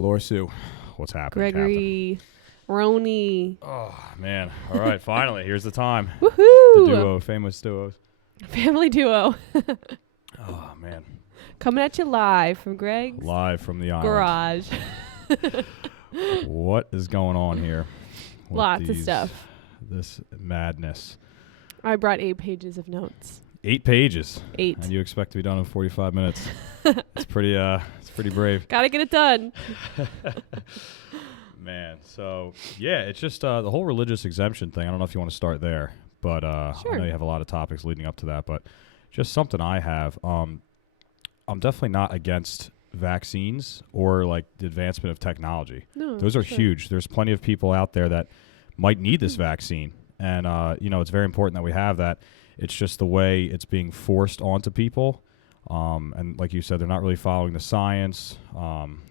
Laura Sue, what's happening, Gregory, Roni. Oh, man. All right, finally, here's the time. Woohoo! The duo, famous duos. Family duo. Oh, man. Coming at you live from Greg's Live from the island. garage. What is going on here? with Lots of stuff. This madness. I brought 8 pages of notes. 8 pages. 8. And you expect to be done in 45 minutes. It's pretty brave. Gotta get it done. Man, so yeah, it's just the whole religious exemption thing. I don't know if you want to start there, but Sure. I know you have a lot of topics leading up to that, but just something I have. I'm definitely not against vaccines or like the advancement of technology. No, Those are sure. huge. There's plenty of people out there that might need this vaccine, and it's very important that we have that. It's just the way it's being forced onto people. And like you said, they're not really following the science.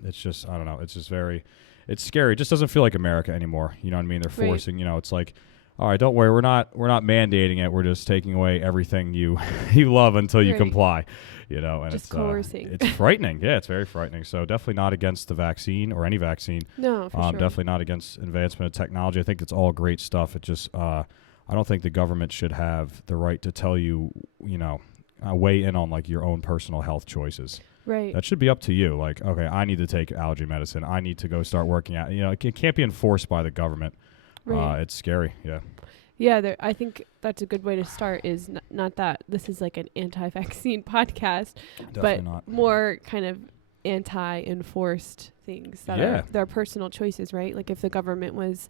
It's just, I don't know. It's just it's scary. It just doesn't feel like America anymore. You know what I mean? They're forcing, it's like, all right, don't worry. We're not mandating it. We're just taking away everything you love until you comply, and just it's coercing. It's frightening. Yeah, it's very frightening. So definitely not against the vaccine or any vaccine. No, for sure. Definitely not against advancement of technology. I think it's all great stuff. It just, I don't think the government should have the right to tell you, weigh in on like your own personal health choices. Right. That should be up to you. Like, okay, I need to take allergy medicine. I need to go start working out. It can't be enforced by the government. Right. It's scary. Yeah. Yeah, I think that's a good way to start is not that this is like an anti-vaccine podcast, Definitely not. more kind of anti-enforced things that are their personal choices, right? Like if the government was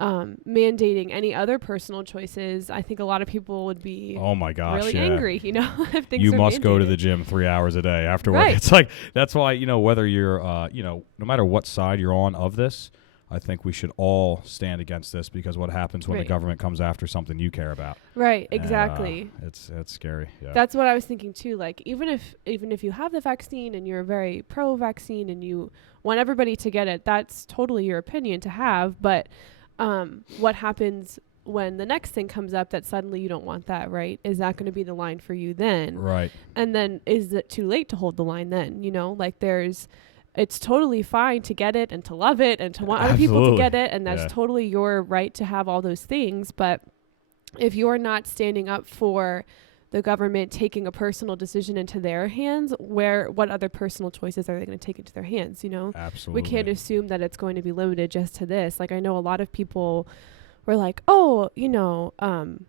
mandating any other personal choices, I think a lot of people would be oh my gosh, really angry, if things you are must go to mandated. the gym 3 hours a day after work. Right. It's like, that's why, whether you're, no matter what side you're on of this, I think we should all stand against this because what happens when the government comes after something you care about. Right, exactly. And, it's scary. Yeah. That's what I was thinking too. Like even if you have the vaccine and you're very pro-vaccine and you want everybody to get it, that's totally your opinion to have. But what happens when the next thing comes up that suddenly you don't want that, right? Is that going to be the line for you then? Right. And then is it too late to hold the line then? It's totally fine to get it and to love it and to want other people to get it. And that's totally your right to have all those things. But if you're not standing up for the government taking a personal decision into their hands, what other personal choices are they going to take into their hands? Absolutely. We can't assume that it's going to be limited just to this. Like I know a lot of people were like,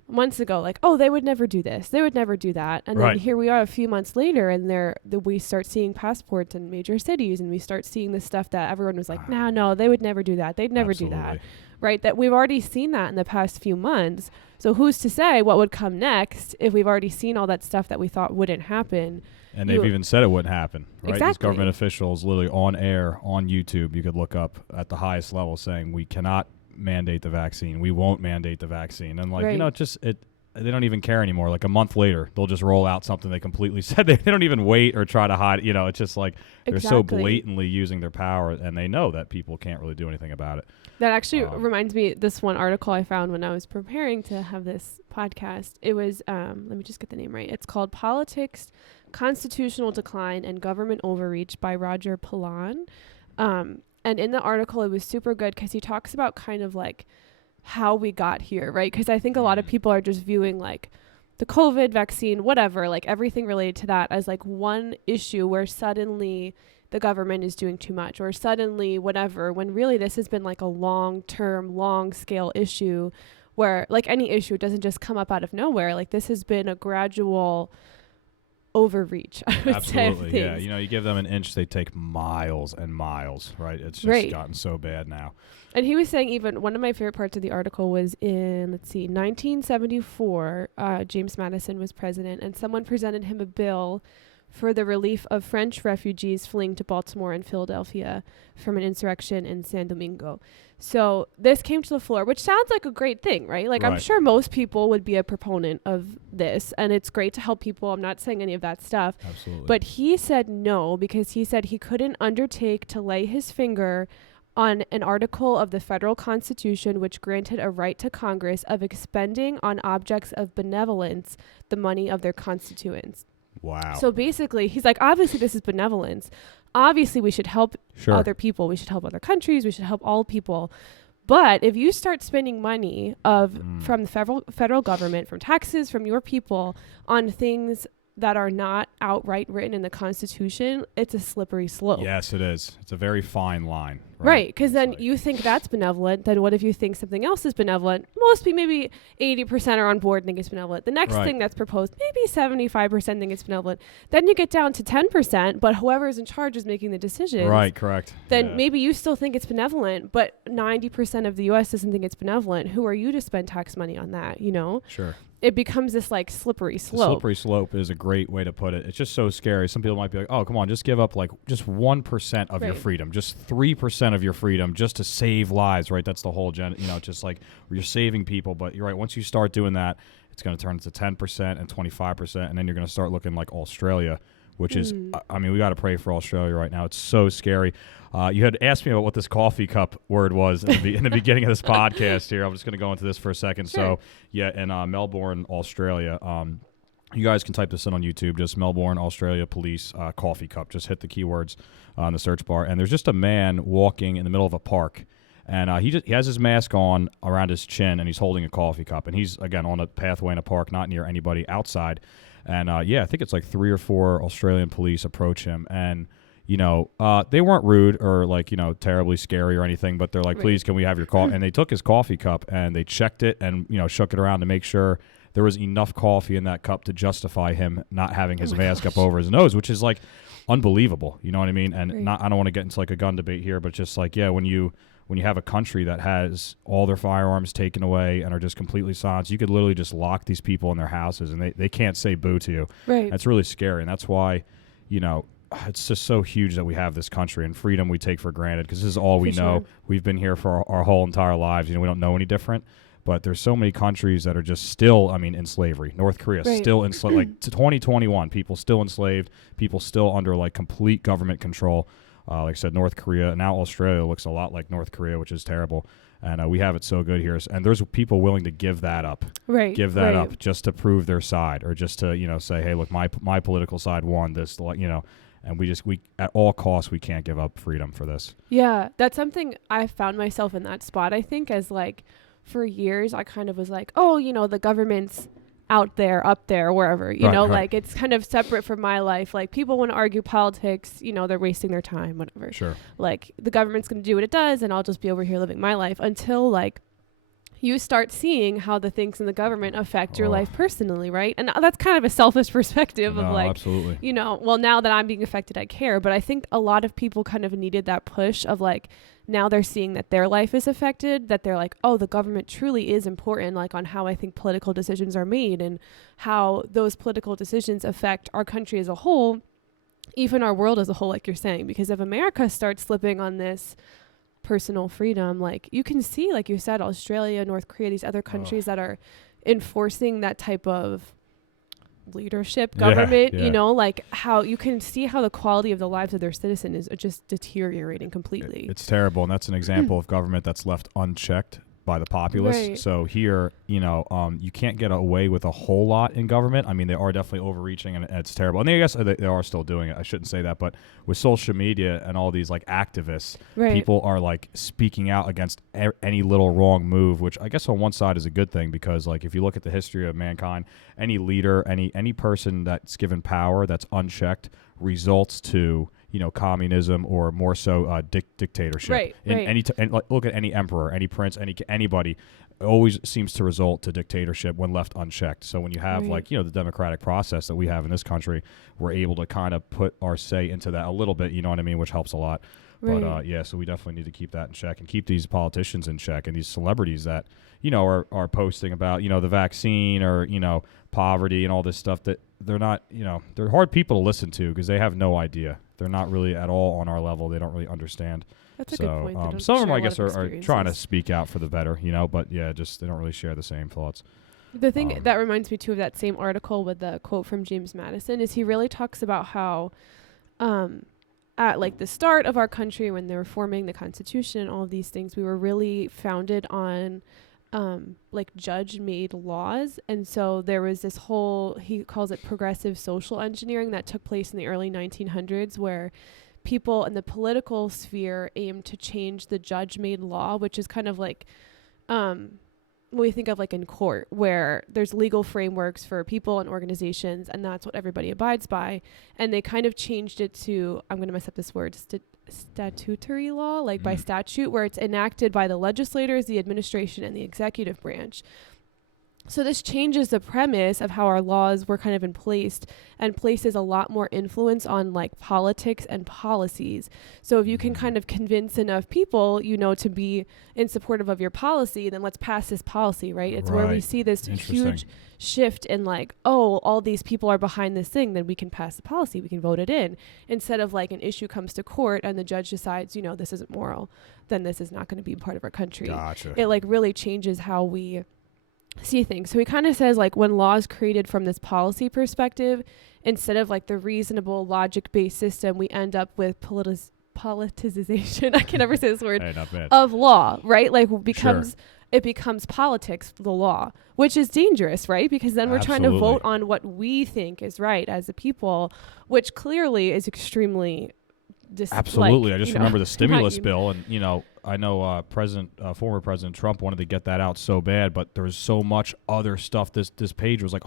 months ago, like, they would never do this. They would never do that. And then here we are a few months later and we start seeing passports in major cities and we start seeing this stuff that everyone was like, no, they would never do that. They'd never do that. Right. That we've already seen that in the past few months. So who's to say what would come next if we've already seen all that stuff that we thought wouldn't happen? And they've even said it wouldn't happen, right? Exactly. These government officials literally on air, on YouTube, you could look up at the highest level saying, we cannot mandate the vaccine. We won't mandate the vaccine. And they don't even care anymore. Like a month later, they'll just roll out something they completely said. They don't even wait or try to hide. It's just like they're so blatantly using their power and they know that people can't really do anything about it. That actually reminds me, this one article I found when I was preparing to have this podcast. It was, let me just get the name right. It's called Politics, Constitutional Decline, and Government Overreach by Roger Pilon. And in the article, it was super good because he talks about kind of like how we got here, right? Because I think a lot of people are just viewing like the COVID vaccine, whatever, like everything related to that as like one issue where suddenly the government is doing too much or suddenly whatever, when really this has been like a long-term, long-scale issue where like any issue, it doesn't just come up out of nowhere. Like this has been a gradual overreach, I would Absolutely, say. Yeah. You give them an inch, they take miles and miles, right? It's just gotten so bad now. And he was saying even one of my favorite parts of the article was in, 1974, James Madison was president, and someone presented him a bill for the relief of French refugees fleeing to Baltimore and Philadelphia from an insurrection in San Domingo. So this came to the floor, which sounds like a great thing, right? Like I'm sure most people would be a proponent of this, and it's great to help people. I'm not saying any of that stuff. Absolutely. But he said no, because he said he couldn't undertake to lay his finger on an article of the federal constitution which granted a right to Congress of expending on objects of benevolence the money of their constituents. Wow. So basically, he's like, obviously this is benevolence. Obviously, we should help Sure. other people. We should help other countries. We should help all people. But if you start spending money from the federal government, from taxes, from your people on things that are not outright written in the Constitution, it's a slippery slope. Yes, it is. It's a very fine line. Right, because then you think that's benevolent. Then what if you think something else is benevolent? Most people, maybe 80% are on board and think it's benevolent. The next thing that's proposed, maybe 75% think it's benevolent. Then you get down to 10%, but whoever is in charge is making the decisions. Right, correct. Then maybe you still think it's benevolent, but 90% of the U.S. doesn't think it's benevolent. Who are you to spend tax money on that, you know? Sure. It becomes this like slippery slope. The slippery slope is a great way to put it. It's just so scary. Some people might be like, oh, come on, just give up like just 1% of your freedom, just 3% of your freedom just to save lives, right? That's the whole, just like you're saving people. But you're right. Once you start doing that, it's going to turn into 10% and 25%. And then you're going to start looking like Australia, which is, I mean, we got to pray for Australia right now. It's so scary. You had asked me about what this coffee cup word was in the beginning of this podcast here. I'm just going to go into this for a second. Sure. So, yeah, in Melbourne, Australia, you guys can type this in on YouTube, just Melbourne, Australia police coffee cup. Just hit the keywords on the search bar. And there's just a man walking in the middle of a park. And he has his mask on around his chin, and he's holding a coffee cup. And he's, again, on a pathway in a park, not near anybody outside. And, I think it's like 3 or 4 Australian police approach him. And, they weren't rude or, like, terribly scary or anything. But they're like, please, can we have your coffee? And they took his coffee cup, and they checked it and, shook it around to make sure there was enough coffee in that cup to justify him not having his mask up over his nose, which is, like, unbelievable. You know what I mean? And I don't want to get into, like, a gun debate here, but just, like, yeah, when you have a country that has all their firearms taken away and are just completely silenced, you could literally just lock these people in their houses and they can't say boo to you. Right. That's really scary. And that's why, it's just so huge that we have this country and freedom we take for granted because this is all we know. Sure. We've been here for our whole entire lives. We don't know any different. But there's so many countries that are just still, in slavery. North Korea still enslaved. Like 2021, people still enslaved, people still under like complete government control. Like I said, North Korea. Now Australia looks a lot like North Korea, which is terrible. And we have it so good here. And there's people willing to give that up. Right. Give that up just to prove their side or just to, say, hey, look, my political side won this, and we at all costs, we can't give up freedom for this. Yeah, that's something I found myself in that spot, I think, as like for years, I kind of was like, oh, the government's out there, up there, wherever, like it's kind of separate from my life. Like people want to argue politics, they're wasting their time, whatever. Sure. Like the government's going to do what it does and I'll just be over here living my life until like you start seeing how the things in the government affect your life personally, right? And that's kind of a selfish perspective of like, absolutely. Well, now that I'm being affected, I care. But I think a lot of people kind of needed that push of like, now they're seeing that their life is affected, that they're like, oh, the government truly is important, like on how I think political decisions are made and how those political decisions affect our country as a whole, even our world as a whole, like you're saying. Because if America starts slipping on this personal freedom, like you can see, like you said, Australia, North Korea, these other countries that are enforcing that type of leadership government, like how you can see how the quality of the lives of their citizen is just deteriorating completely. It's terrible. And that's an example of government that's left unchecked by the populace. Right. So here, you can't get away with a whole lot in government. They are definitely overreaching and it's terrible. And I guess they are still doing it. I shouldn't say that, but with social media and all these like activists, people are like speaking out against any little wrong move, which I guess on one side is a good thing because like if you look at the history of mankind, any leader, any person that's given power that's unchecked results to communism or more so dictatorship. Look at any emperor, any prince, anybody always seems to result to dictatorship when left unchecked. So when you have the democratic process that we have in this country, we're able to kind of put our say into that a little bit, which helps a lot. Right. But so we definitely need to keep that in check and keep these politicians in check and these celebrities that, are posting about, the vaccine or, poverty and all this stuff that they're not, they're hard people to listen to because they have no idea. They're not really at all on our level. They don't really understand. That's a good point. Some of them, I guess, are trying to speak out for the better, but just they don't really share the same thoughts. The thing that reminds me, too, of that same article with the quote from James Madison is he really talks about how at like the start of our country when they were forming the Constitution and all of these things, we were really founded on like judge-made laws. And so there was this whole, he calls it progressive social engineering that took place in the early 1900s where people in the political sphere aim to change the judge-made law, which is kind of like what we think of like in court, where there's legal frameworks for people and organizations, and that's what everybody abides by. And they kind of changed it to, I'm going to mess up this word, statutory law, like by statute, where it's enacted by the legislators, the administration, and the executive branch. So this changes the premise of how our laws were kind of in place, and places a lot more influence on like politics and policies. So if you can kind of convince enough people, you know, to be in supportive of your policy, then let's pass this policy, right? It's where we see this huge shift in like, oh, all these people are behind this thing, then we can pass the policy, we can vote it in. Instead of like an issue comes to court and the judge decides, you know, this isn't moral, then this is not going to be part of our country. Gotcha. It like really changes how we see things. So he kind of says like when law is created from this policy perspective, instead of like the reasonable logic-based system, we end up with politicization. I can never say this word. Of law, right? Like it becomes politics, the law, which is dangerous, right? Because then we're trying to vote on what we think is right as a people, which clearly is extremely absolutely. I just remember the stimulus bill, and you know, I know former President Trump wanted to get that out so bad, but there was so much other stuff. This page was like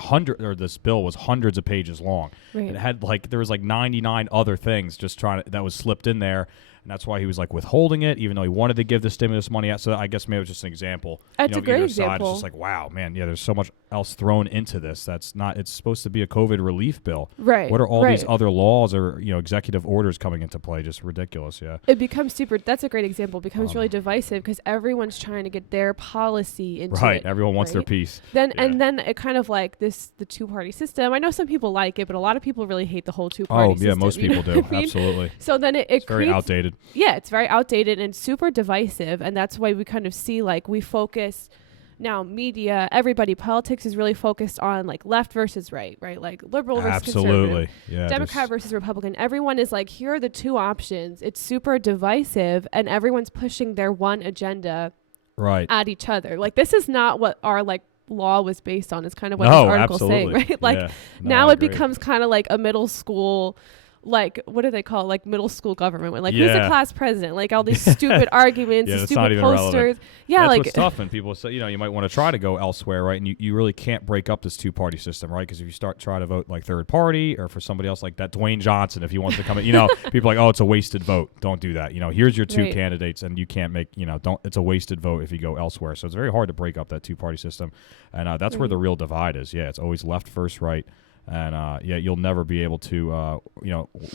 this bill was hundreds of pages long. Right. It had like, there was like 99 other things that was slipped in there. And that's why he was like withholding it, even though he wanted to give the stimulus money out. So I guess maybe it was just an example. That's a great example. It's just like, wow, man, yeah, there's so much else thrown into this. It's supposed to be a COVID relief bill. Right. What are all these other laws or, you know, executive orders coming into play? Just ridiculous, yeah. It becomes that's a great example. It becomes really divisive because everyone's trying to get their policy into it. Right, everyone wants their piece. And then it kind of like the two-party system. I know some people like it, but a lot of people really hate the whole two-party system. Oh, yeah, most people do. Absolutely. So then it's very outdated. Yeah, it's very outdated and super divisive, and that's why we kind of see like we focus now, media, everybody, politics is really focused on like left versus right, like liberal versus conservative, Democrat versus Republican. Everyone is like, here are the two options. It's super divisive, and everyone's pushing their one agenda at each other. Like, this is not what our like law was based on. Is kind of what this article's saying, right? Like now it becomes kind of like a middle school, like, what do they call it? Like middle school government, like who's the class president, like all these stupid arguments and stupid posters. Relevant. That's like what's tough, and people say, you know, you might want to try to go elsewhere, right? And you really can't break up this two-party system, right? Because if you try to vote like third party or for somebody else like that, Dwayne Johnson, if he wants to come in, you know, people are like, oh, it's a wasted vote. Don't do that. You know, here's your two candidates, and you can't make, you know, it's a wasted vote if you go elsewhere. So it's very hard to break up that two-party system, and that's where the real divide is. Yeah, it's always left versus right. And you'll never be able to,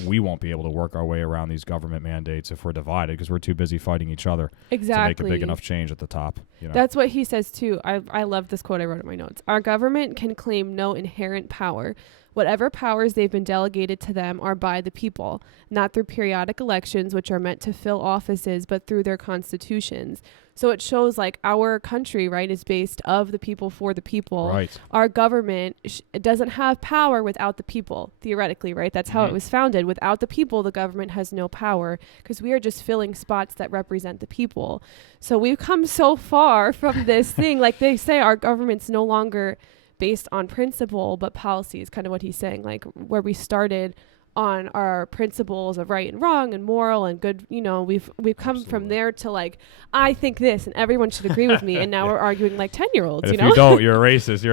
we won't be able to work our way around these government mandates if we're divided, because we're too busy fighting each other to make a big enough change at the top. You know? That's what he says too. I love this quote I wrote in my notes. Our government can claim no inherent power. Whatever powers they've been delegated to them are by the people, not through periodic elections, which are meant to fill offices, but through their constitutions. So it shows like our country, right, is based of the people for the people. Right. Our government doesn't have power without the people, theoretically, right? That's how it was founded. Without the people, the government has no power, because we are just filling spots that represent the people. So we've come so far from this thing. Like they say, our government's no longer based on principle, but policy is kind of what he's saying, like where we started on our principles of right and wrong and moral and good, you know, we've come from there to like, I think this and everyone should agree with me, and now we're arguing like 10-year-olds, you know? If you don't, you're a racist.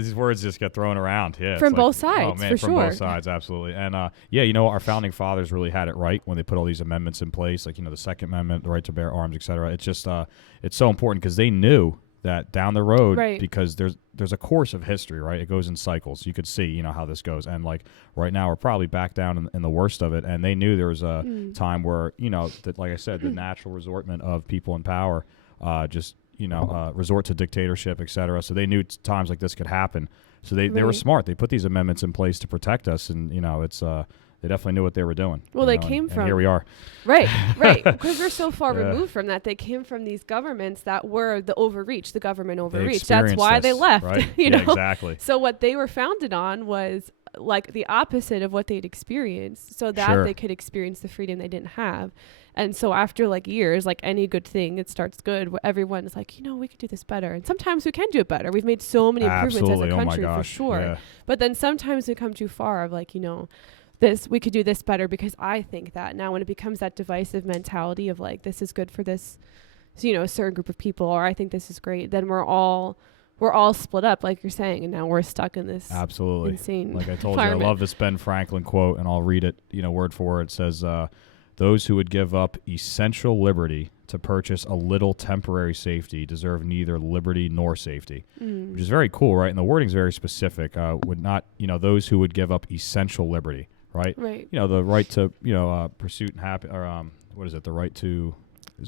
These words just get thrown around. Yeah, from both sides, for sure. From both sides, absolutely. And our founding fathers really had it right when they put all these amendments in place, like, you know, the Second Amendment, the right to bear arms, et cetera. It's just, it's so important because they knew that down the road, because there's a course of history, right? It goes in cycles. You could see, you know, how this goes. And like right now, we're probably back down in the worst of it. And they knew there was a time where, you know, that, like I said, the natural resortment of people in power, resort to dictatorship, et cetera. So they knew times like this could happen. So they were smart. They put these amendments in place to protect us. And, you know, it's they definitely knew what they were doing. Well, they came from... And here we are. Right. Because we're so far removed from that. They came from these governments that were the overreach, the government overreach. That's why they left. Right? You know? Exactly. So what they were founded on was like the opposite of what they'd experienced, so that they could experience the freedom they didn't have. And so after like years, like any good thing, it starts good. Everyone is like, you know, we could do this better. And sometimes we can do it better. We've made so many improvements as a country, for sure. Yeah. But then sometimes we come too far of like, you know, we could do this better because I think that. Now when it becomes that divisive mentality of like, this is good for this, a certain group of people, or I think this is great, then we're all split up, like you're saying, and now we're stuck in this absolutely insane like I told you, I love this Ben Franklin quote, and I'll read it, word for word. It says, those who would give up essential liberty to purchase a little temporary safety deserve neither liberty nor safety, which is very cool, right? And the wording is very specific. Would not, those who would give up essential liberty, right? Right. The right to, pursuit and happiness, or what is it? The right to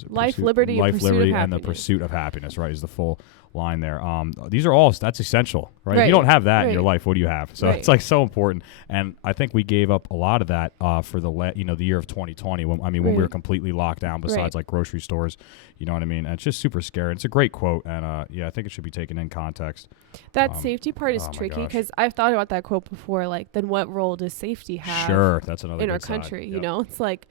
life, liberty, and the pursuit of happiness, right? Is the full line there. These are all, that's essential, right? If you don't have that in your life, what do you have? So it's like so important. And I think we gave up a lot of that for the year of 2020 when we were completely locked down besides like grocery stores, you know what I mean? And it's just super scary. It's a great quote, and I think it should be taken in context. That safety part is tricky because I've thought about that quote before, like, then what role does safety have that's another in our country? Yep. It's like,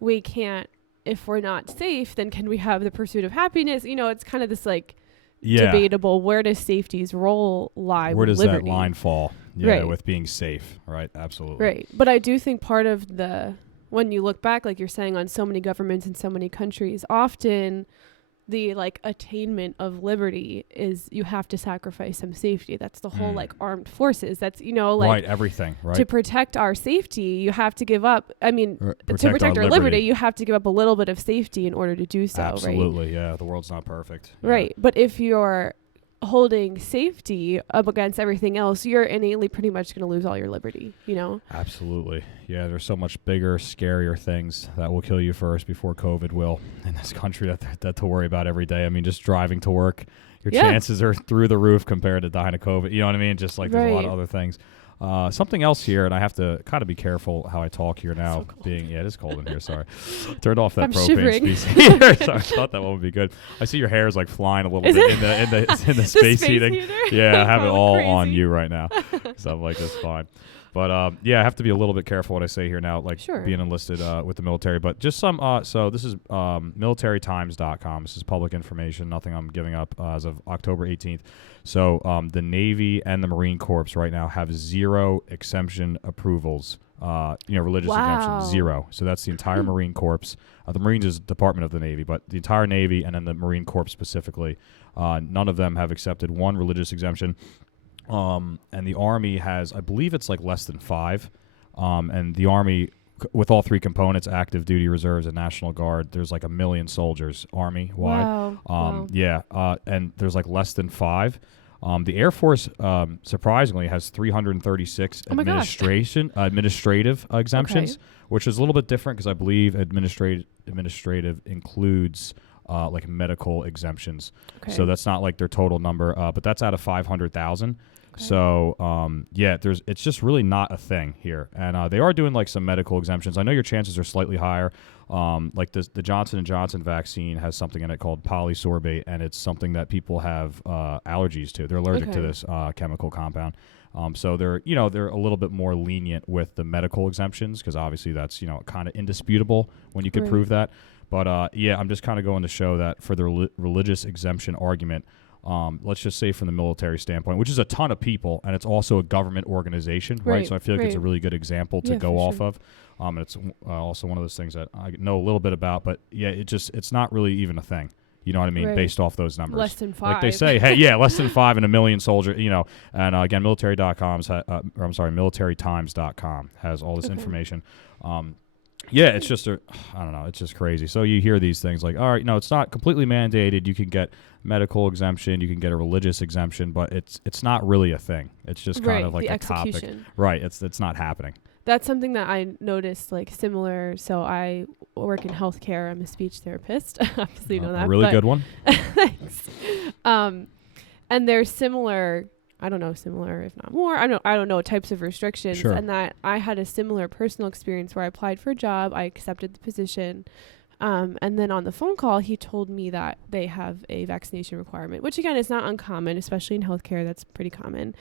we can't, if we're not safe, then can we have the pursuit of happiness? It's kind of this like debatable, where does safety's role lie? Where does liberty? That line fall? With being safe, right? Absolutely. Right. But I do think part of when you look back, like you're saying, on so many governments in so many countries, often the like attainment of liberty is you have to sacrifice some safety. That's the whole like armed forces. That's, right, everything, right? To protect our safety, you have to give up. I mean, to protect our liberty, you have to give up a little bit of safety in order to do so. Absolutely, right? Yeah. The world's not perfect. Right. But if you're holding safety up against everything else, you're innately pretty much going to lose all your liberty, Absolutely. Yeah, there's so much bigger, scarier things that will kill you first before COVID will in this country that to worry about every day. I mean, just driving to work, your chances are through the roof compared to dying of COVID. You know what I mean? Just like there's a lot of other things. Something else here, and I have to kind of be careful how I talk here now. So it is cold in here. Sorry, turned off that propane species heater. So I thought that one would be good. I see your hair is like flying a little bit in the space heating. Yeah, I have it all crazy on you right now. So I'm like, that's fine. But I have to be a little bit careful what I say here now, like being enlisted with the military. But just some, so this is militarytimes.com. This is public information, nothing I'm giving up as of October 18th. So the Navy and the Marine Corps right now have 0 exemption approvals, religious exemption, 0. So that's the entire Marine Corps. The Marines is Department of the Navy, but the entire Navy and then the Marine Corps specifically, none of them have accepted one religious exemption. And the Army has, I believe it's like less than 5. And the Army, with all 3 components, active duty reserves and National Guard, there's like 1 million soldiers Army-wide. Wow. And there's like less than 5. The Air Force, surprisingly, has 336 administrative exemptions, which is a little bit different because I believe administrative includes like medical exemptions. So that's not like their total number, but that's out of 500,000. So it's just really not a thing here, and they are doing like some medical exemptions. I know your chances are slightly higher. Like the Johnson & Johnson vaccine has something in it called polysorbate, and it's something that people have allergies to. They're allergic to this chemical compound. So they're a little bit more lenient with the medical exemptions because obviously that's kind of indisputable when you could prove that. But I'm just kind of going to show that for the religious exemption argument, let's just say from the military standpoint, which is a ton of people, and it's also a government organization, right? So I feel like it's a really good example to go off of. And it's also one of those things that I know a little bit about, but it's not really even a thing. You know what I mean? Based off those numbers. Less than 5. Like they say, hey, less than 5 and 1 million soldiers, and again, militarytimes.com has all this information. It's just I don't know, it's just crazy. So you hear these things like, all right, no, it's not completely mandated. You can get medical exemption, you can get a religious exemption, but it's not really a thing. It's just kind of like a topic. Right, it's not happening. That's something that I noticed, like similar. So I work in healthcare. I'm a speech therapist. Obviously, you know that. A really good one. Thanks. And there's similar, similar if not more. I don't know types of restrictions. Sure. And that I had a similar personal experience where I applied for a job, I accepted the position, and then on the phone call, he told me that they have a vaccination requirement, which again is not uncommon, especially in healthcare. That's pretty common.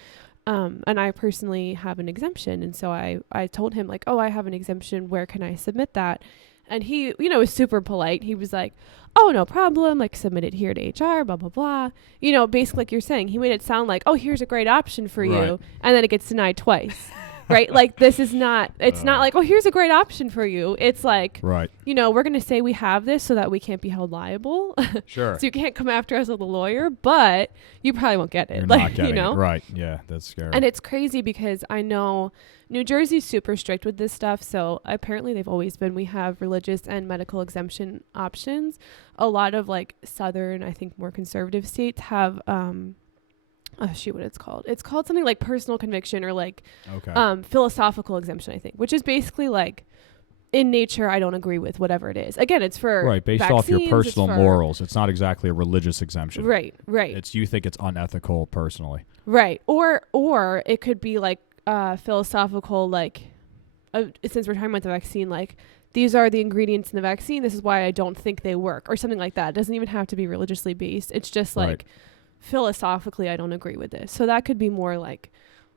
And I personally have an exemption. And so I told him like, oh, I have an exemption. Where can I submit that? And he, was super polite. He was like, oh, no problem. Like, submit it here to HR, blah, blah, blah. Basically like you're saying, he made it sound like, oh, here's a great option for you. And then it gets denied twice. right? Like, this is not, it's not like, oh, here's a great option for you. It's like, Right. you know, we're going to say we have this so that we can't be held liable. Sure. So you can't come after us with a lawyer, but you probably won't get it. You're like, not getting you know? it. Right. Yeah, that's scary. And it's crazy because I know New Jersey's super strict with this stuff. So apparently they've always been. We have religious and medical exemption options. A lot of like southern, I think more conservative states have, oh shoot, what it's called. It's called something like personal conviction or like philosophical exemption, I think, which is basically like, in nature, I don't agree with whatever it is. Again, it's for right, based off your personal morals. It's not exactly a religious exemption. Right, right. It's you think it's unethical personally. Right. Or it could be like philosophical, like since we're talking about the vaccine, like these are the ingredients in the vaccine. This is why I don't think they work, or something like that. It doesn't even have to be religiously based. It's just like philosophically, I don't agree with this. So that could be more like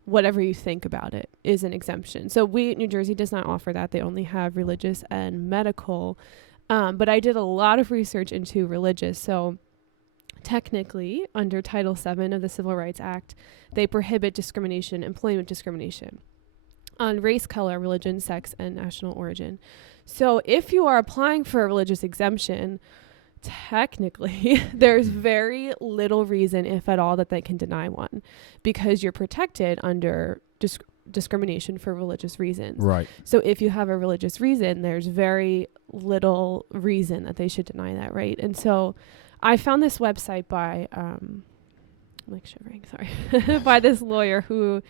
whatever you think about it is an exemption. So New Jersey does not offer that. They only have religious and medical. But I did a lot of research into religious. So technically, under Title VII of the Civil Rights Act, they prohibit discrimination, employment discrimination on race, color, religion, sex, and national origin. So if you are applying for a religious exemption, technically, there's very little reason, if at all, that they can deny one, because you're protected under discrimination for religious reasons. Right. So if you have a religious reason, there's very little reason that they should deny that, right? And so I found this website by, I'm like shivering, sorry, by this lawyer who,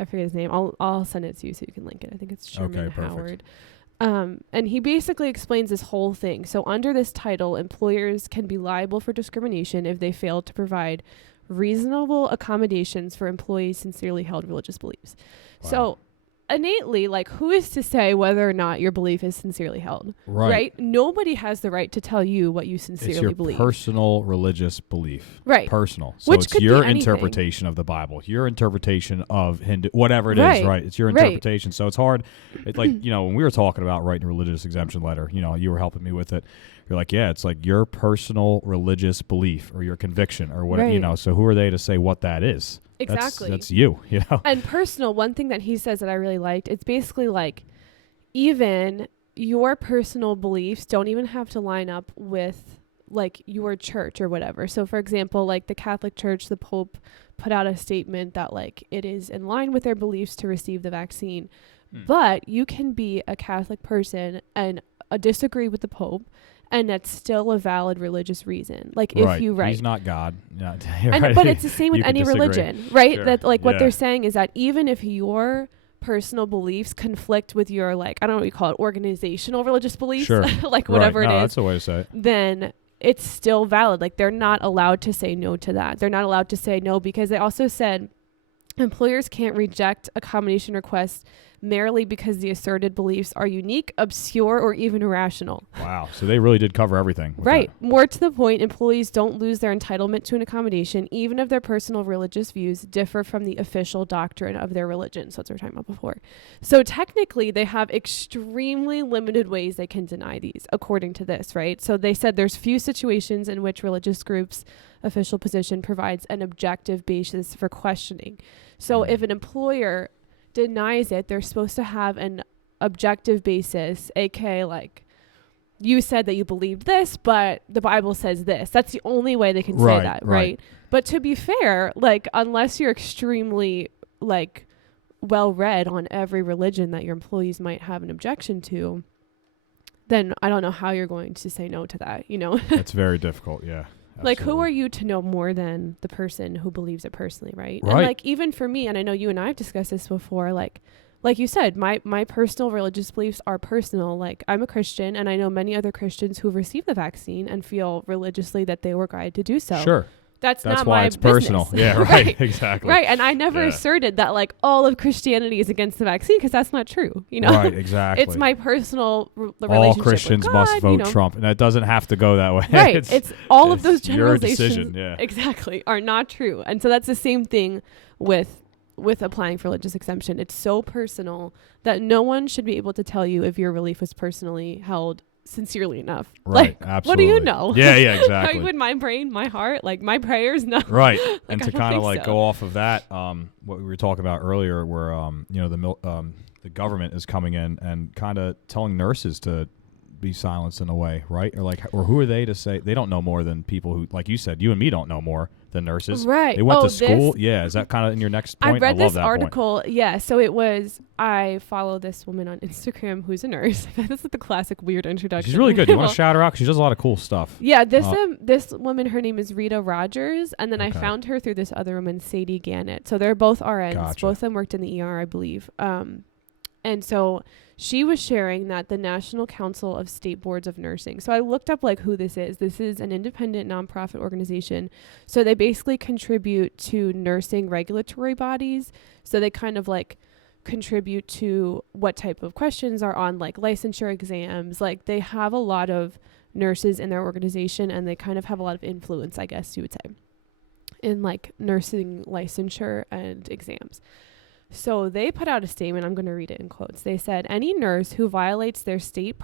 I forget his name. I'll send it to you so you can link it. I think it's Sherman Howard. And he basically explains this whole thing. So under this title, employers can be liable for discrimination if they fail to provide reasonable accommodations for employees' sincerely held religious beliefs. Wow. So innately, like, who is to say whether or not your belief is sincerely held? Right? Nobody has the right to tell you what you sincerely believe. It's your personal religious belief. Right. Personal. So Which it's could your be anything. interpretation of the Bible, your interpretation of Hindu, whatever it is, right? It's your interpretation. So it's hard. It's like, you know, when we were talking about writing a religious exemption letter, you know, you were helping me with it. You're like, yeah, it's like your personal religious belief or your conviction or what, you know, so who are they to say what that is? Exactly. That's you know. And personal, one thing that he says that I really liked, it's basically like even your personal beliefs don't even have to line up with like your church or whatever. So for example, like the Catholic Church, the Pope put out a statement that like it is in line with their beliefs to receive the vaccine. But you can be a Catholic person and disagree with the Pope, and that's still a valid religious reason. Like if you he's not God. Yeah, but it's the same with any religion, right? Sure. That like what they're saying is that even if your personal beliefs conflict with your, like, I don't know what you call it, organizational religious beliefs, like whatever it is, that's a way to say it. Then it's still valid. Like they're not allowed to say no to that. They're not allowed to say no because they also said employers can't reject accommodation requests merely because the asserted beliefs are unique, obscure, or even irrational. Wow. So they really did cover everything. Right. More to the point, employees don't lose their entitlement to an accommodation, even if their personal religious views differ from the official doctrine of their religion. So that's what we were talking about before. So technically, they have extremely limited ways they can deny these, according to this, right? So they said there's few situations in which religious groups' official position provides an objective basis for questioning. So if an employer denies it, they're supposed to have an objective basis, aka like you said that you believed this, but the Bible says this. That's the only way they can say that, right? But to be fair, like unless you're extremely like well read on every religion that your employees might have an objection to, then I don't know how you're going to say no to that, you know? It's very difficult, yeah. Like, Absolutely. who are you to know more than the person who believes it personally, right? Right. And, like, even for me, and I know you and I have discussed this before, like you said, my personal religious beliefs are personal. Like, I'm a Christian, and I know many other Christians who've received the vaccine and feel religiously that they were guided to do so. Sure. That's not why my it's business. personal. Yeah, right. Exactly. Right. And I never asserted that, like, all of Christianity is against the vaccine, because that's not true. You know? Right, exactly. It's my personal relationship all Christians with God, must vote Trump. And it doesn't have to go that way. Right. it's all of those generalizations your decision, yeah. Exactly are not true. And so that's the same thing with applying for religious exemption. It's so personal that no one should be able to tell you if your belief was personally held sincerely enough. Right. Like, Absolutely. what do you know? Yeah, exactly. Would my brain, my heart, like my prayers, no. Right. Like, And I to don't kind of think like so. go off of that, what we were talking about earlier, where the government is coming in and kind of telling nurses to be silenced in a way, right? Or who are they to say they don't know more than people who, like you said, you and me don't know more than nurses. Right. They went to school. Yeah. Is that kind of in your next point? I read love this that article. point. Yeah. So it was, I follow this woman on Instagram who's a nurse. This is the classic weird introduction. She's really good. You want to shout her out? 'Cause she does a lot of cool stuff. Yeah. This woman, her name is Rita Rogers. And then I Okay. found her through this other woman, Sadie Gannett. So they're both RNs. Gotcha. Both of them worked in the ER, I believe. And so she was sharing that the National Council of State Boards of Nursing. So I looked up like who this is. This is an independent nonprofit organization. So they basically contribute to nursing regulatory bodies. So they kind of like contribute to what type of questions are on like licensure exams. Like they have a lot of nurses in their organization and they kind of have a lot of influence, I guess you would say, in like nursing licensure and exams. So they put out a statement. I'm going to read it in quotes. They said, any nurse who violates their state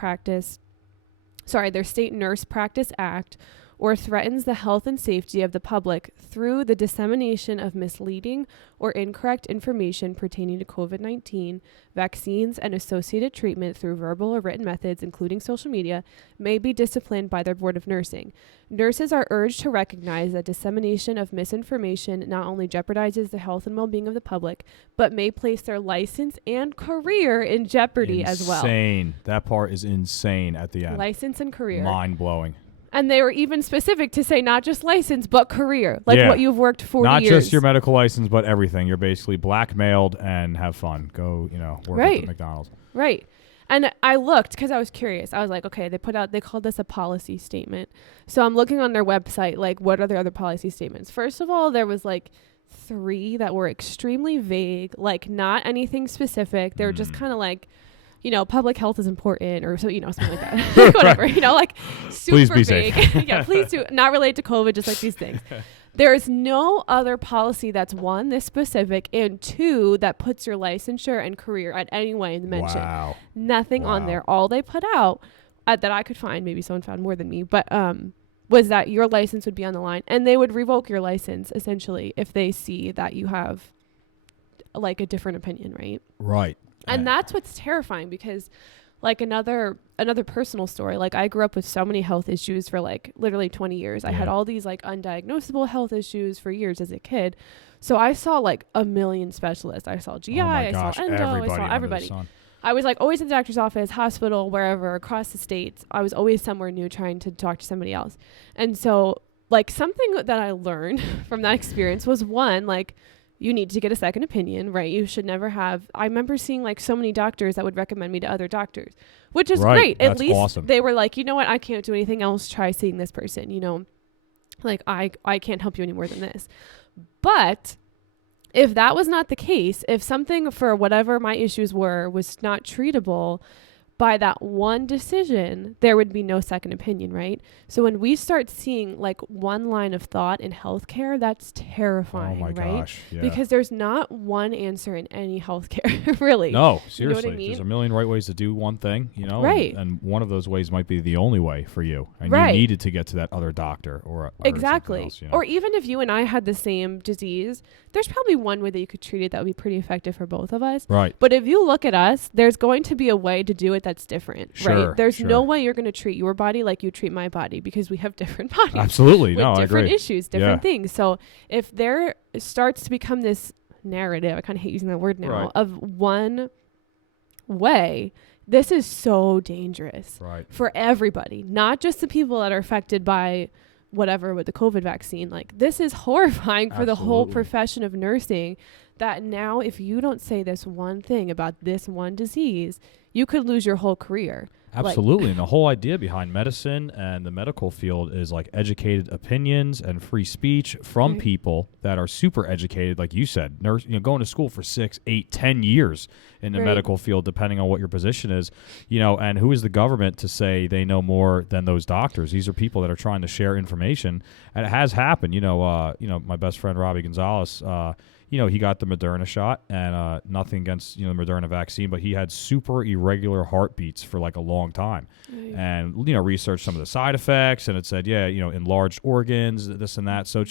Nurse Practice Act or threatens the health and safety of the public through the dissemination of misleading or incorrect information pertaining to COVID-19, vaccines, and associated treatment through verbal or written methods, including social media, may be disciplined by their Board of Nursing. Nurses are urged to recognize that dissemination of misinformation not only jeopardizes the health and well-being of the public, but may place their license and career in jeopardy as well. Insane. That part is insane at the end. License and career. Mind-blowing. And they were even specific to say not just license, but career. Like what you've worked 40 Not years. just your medical license, but everything. You're basically blackmailed and have fun. Go, work at McDonald's. Right. And I looked because I was curious. I was like, okay, they called this a policy statement. So I'm looking on their website, like, what are their other policy statements? First of all, there was like 3 that were extremely vague, like not anything specific. They were just kind of like, public health is important or so, something like that. Whatever, like super please be vague. safe. Yeah, please do. Not related to COVID, just like these things. There is no other policy that's 1, this specific, and 2, that puts your licensure and career at any way mentioned. Wow. Nothing on there. All they put out that I could find, maybe someone found more than me, but was that your license would be on the line and they would revoke your license essentially if they see that you have like a different opinion, right? Right. And that's what's terrifying because like another personal story, like I grew up with so many health issues for like literally 20 years. I had all these like undiagnosable health issues for years as a kid. So I saw like a million specialists. I saw GI, I saw endo, I saw everybody. I was like always in the doctor's office, hospital, wherever, across the states. I was always somewhere new trying to talk to somebody else. And so like something that I learned from that experience was 1, like you need to get a second opinion, right? You should never have. I remember seeing like so many doctors that would recommend me to other doctors, which is great. At least awesome. They were like, you know what? I can't do anything else. Try seeing this person, like I can't help you any more than this. But if that was not the case, if something for whatever my issues was not treatable by that one decision, there would be no second opinion, right? So when we start seeing like one line of thought in healthcare, that's terrifying, right? Gosh, yeah. Because there's not one answer in any healthcare, really. No, seriously. You know what I mean? There's a million right ways to do one thing, Right. And one of those ways might be the only way for you. And Right. you needed to get to that other doctor or exactly. else, Or even if you and I had the same disease, there's probably one way that you could treat it that would be pretty effective for both of us. Right. But if you look at us, there's going to be a way to do it that's different, Sure, right? There's sure. no way you're going to treat your body like you treat my body because we have different bodies. Absolutely. with No, I different agree. issues, different things. So if there starts to become this narrative, I kind of hate using that word now, Right. of one way, this is so dangerous Right. for everybody, not just the people that are affected by whatever with the COVID vaccine. Like this is horrifying for the whole Absolutely. profession of nursing, that now if you don't say this one thing about this one disease, you could lose your whole career. Absolutely. And the whole idea behind medicine and the medical field is like educated opinions and free speech from Right. people that are super educated, like you said, going to school for 6, 8, 10 years in the Right. medical field, depending on what your position is, and who is the government to say they know more than those doctors? These are people that are trying to share information, and it has happened. My best friend, Robbie Gonzalez, he got the Moderna shot, and nothing against the Moderna vaccine, but he had super irregular heartbeats for like a long long time. Right. And, researched some of the side effects, and it said, enlarged organs, this and that. So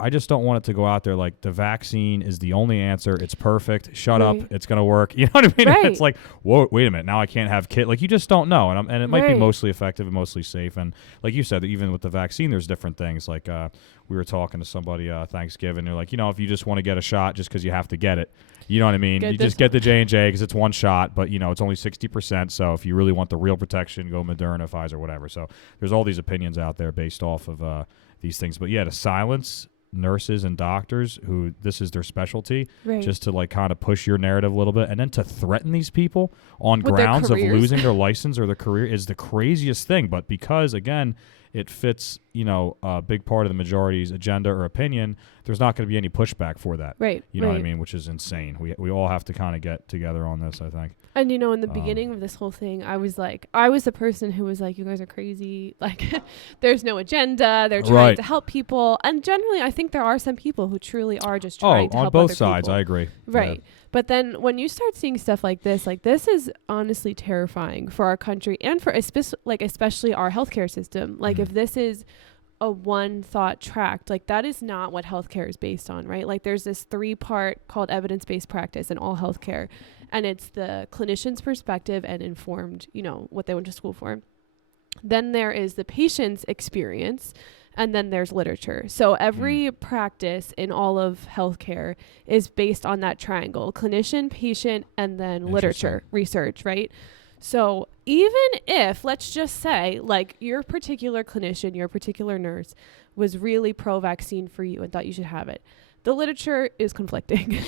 I just don't want it to go out there like the vaccine is the only answer. It's perfect. Shut up. It's going to work. You know what I mean? Right. It's like, whoa, wait a minute. Now I can't have kids. Like, you just don't know. And it might be mostly effective and mostly safe. And like you said, even with the vaccine, there's different things. Like we were talking to somebody Thanksgiving. They're like, if you just want to get a shot just because you have to get it, you know what I mean? You just get the J&J because it's one shot, but, it's only 60%. So if you really want the real protection, go Moderna, Pfizer, whatever. So there's all these opinions out there based off of these things. But, yeah, to silence nurses and doctors who this is their specialty, just to like kind of push your narrative a little bit, and then to threaten these people on grounds of losing their license or their career is the craziest thing. But because, again, it fits, a big part of the majority's agenda or opinion, there's not going to be any pushback for that. Right. You know what I mean? Which is insane. We all have to kind of get together on this, I think. And, in the beginning of this whole thing, I was the person who was like, you guys are crazy. Like, there's no agenda. They're trying to help people. And generally, I think there are some people who truly are just trying to help other people. On both sides, I agree. Right. Yeah. But then when you start seeing stuff like this is honestly terrifying for our country and for especially our healthcare system. Like, if this is a one thought tract, like that is not what healthcare is based on, right? Like there's this 3-part called evidence-based practice in all healthcare, and it's the clinician's perspective and informed, what they went to school for. Then there is the patient's experience, and then there's literature. So every practice in all of healthcare is based on that triangle: clinician, patient, and then literature, research, right? So even if, let's just say, like your particular clinician, your particular nurse was really pro-vaccine for you and thought you should have it, the literature is conflicting.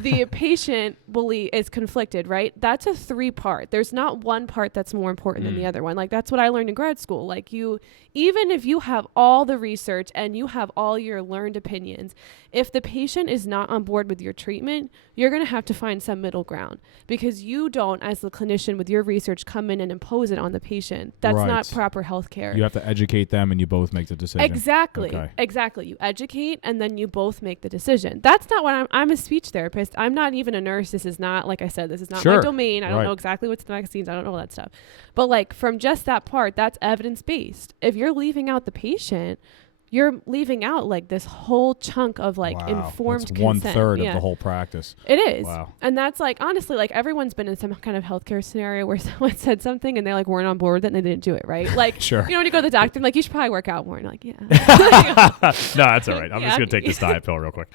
The patient belief is conflicted, right? That's a 3-part. There's not one part that's more important than the other one. Like that's what I learned in grad school. Like even if you have all the research and you have all your learned opinions, if the patient is not on board with your treatment, you're going to have to find some middle ground, because you don't, as the clinician with your research, come in and impose it on the patient. That's not proper healthcare. You have to educate them and you both make the decision. Exactly. Okay. Exactly. You educate and then you both make the decision. That's not what I'm a speech therapist. I'm not even a nurse. This is not, like I said, this is not my domain. I don't know exactly what's the vaccines. I don't know all that stuff. But like from just that part, that's evidence-based. If you're leaving out the patient, you're leaving out like this whole chunk of like informed consent. That's 1/3 of the whole practice. It is. Wow. And that's like, honestly, like everyone's been in some kind of healthcare scenario where someone said something and they like weren't on board with it and they didn't do it, right? Like, when you go to the doctor, like, you should probably work out more. And like, no, that's all right. I'm just going to take this diet pill real quick.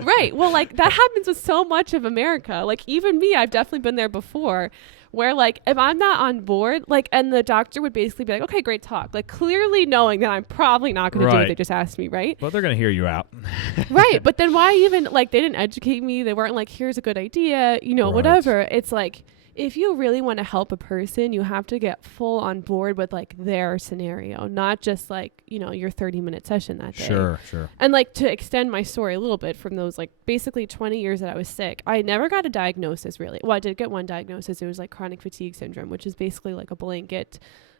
Right. Well, like that happens with so much of America. Like even me, I've definitely been there before, where like if I'm not on board, like, and the doctor would basically be like, okay, great talk, like clearly knowing that I'm probably not going to do what they just asked me, right? But they're going to hear you out. Right. But then why even, like, they didn't educate me. They weren't like, here's a good idea, whatever. It's like, if you really want to help a person, you have to get full on board with like their scenario, not just like, your 30-minute session that day. Sure. And like to extend my story a little bit from those like basically 20 years that I was sick, I never got a diagnosis really. Well, I did get one diagnosis. It was like chronic fatigue syndrome, which is basically like a blanket,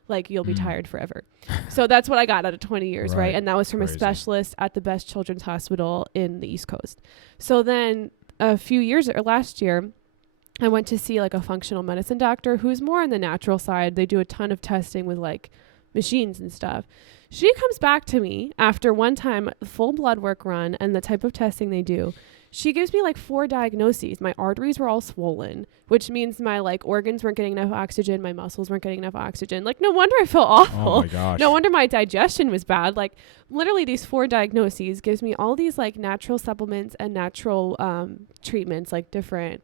like you'll be tired forever. So that's what I got out of 20 years, right? And that was from a specialist at the best children's hospital in the East Coast. So then last year, I went to see like a functional medicine doctor who's more on the natural side. They do a ton of testing with like machines and stuff. She comes back to me after one time full blood work run and the type of testing they do. She gives me like 4 diagnoses. My arteries were all swollen, which means my like organs weren't getting enough oxygen. My muscles weren't getting enough oxygen. Like no wonder I felt awful. Oh my gosh. No wonder my digestion was bad. Like literally these 4 diagnoses gives me all these like natural supplements and natural treatments, like different,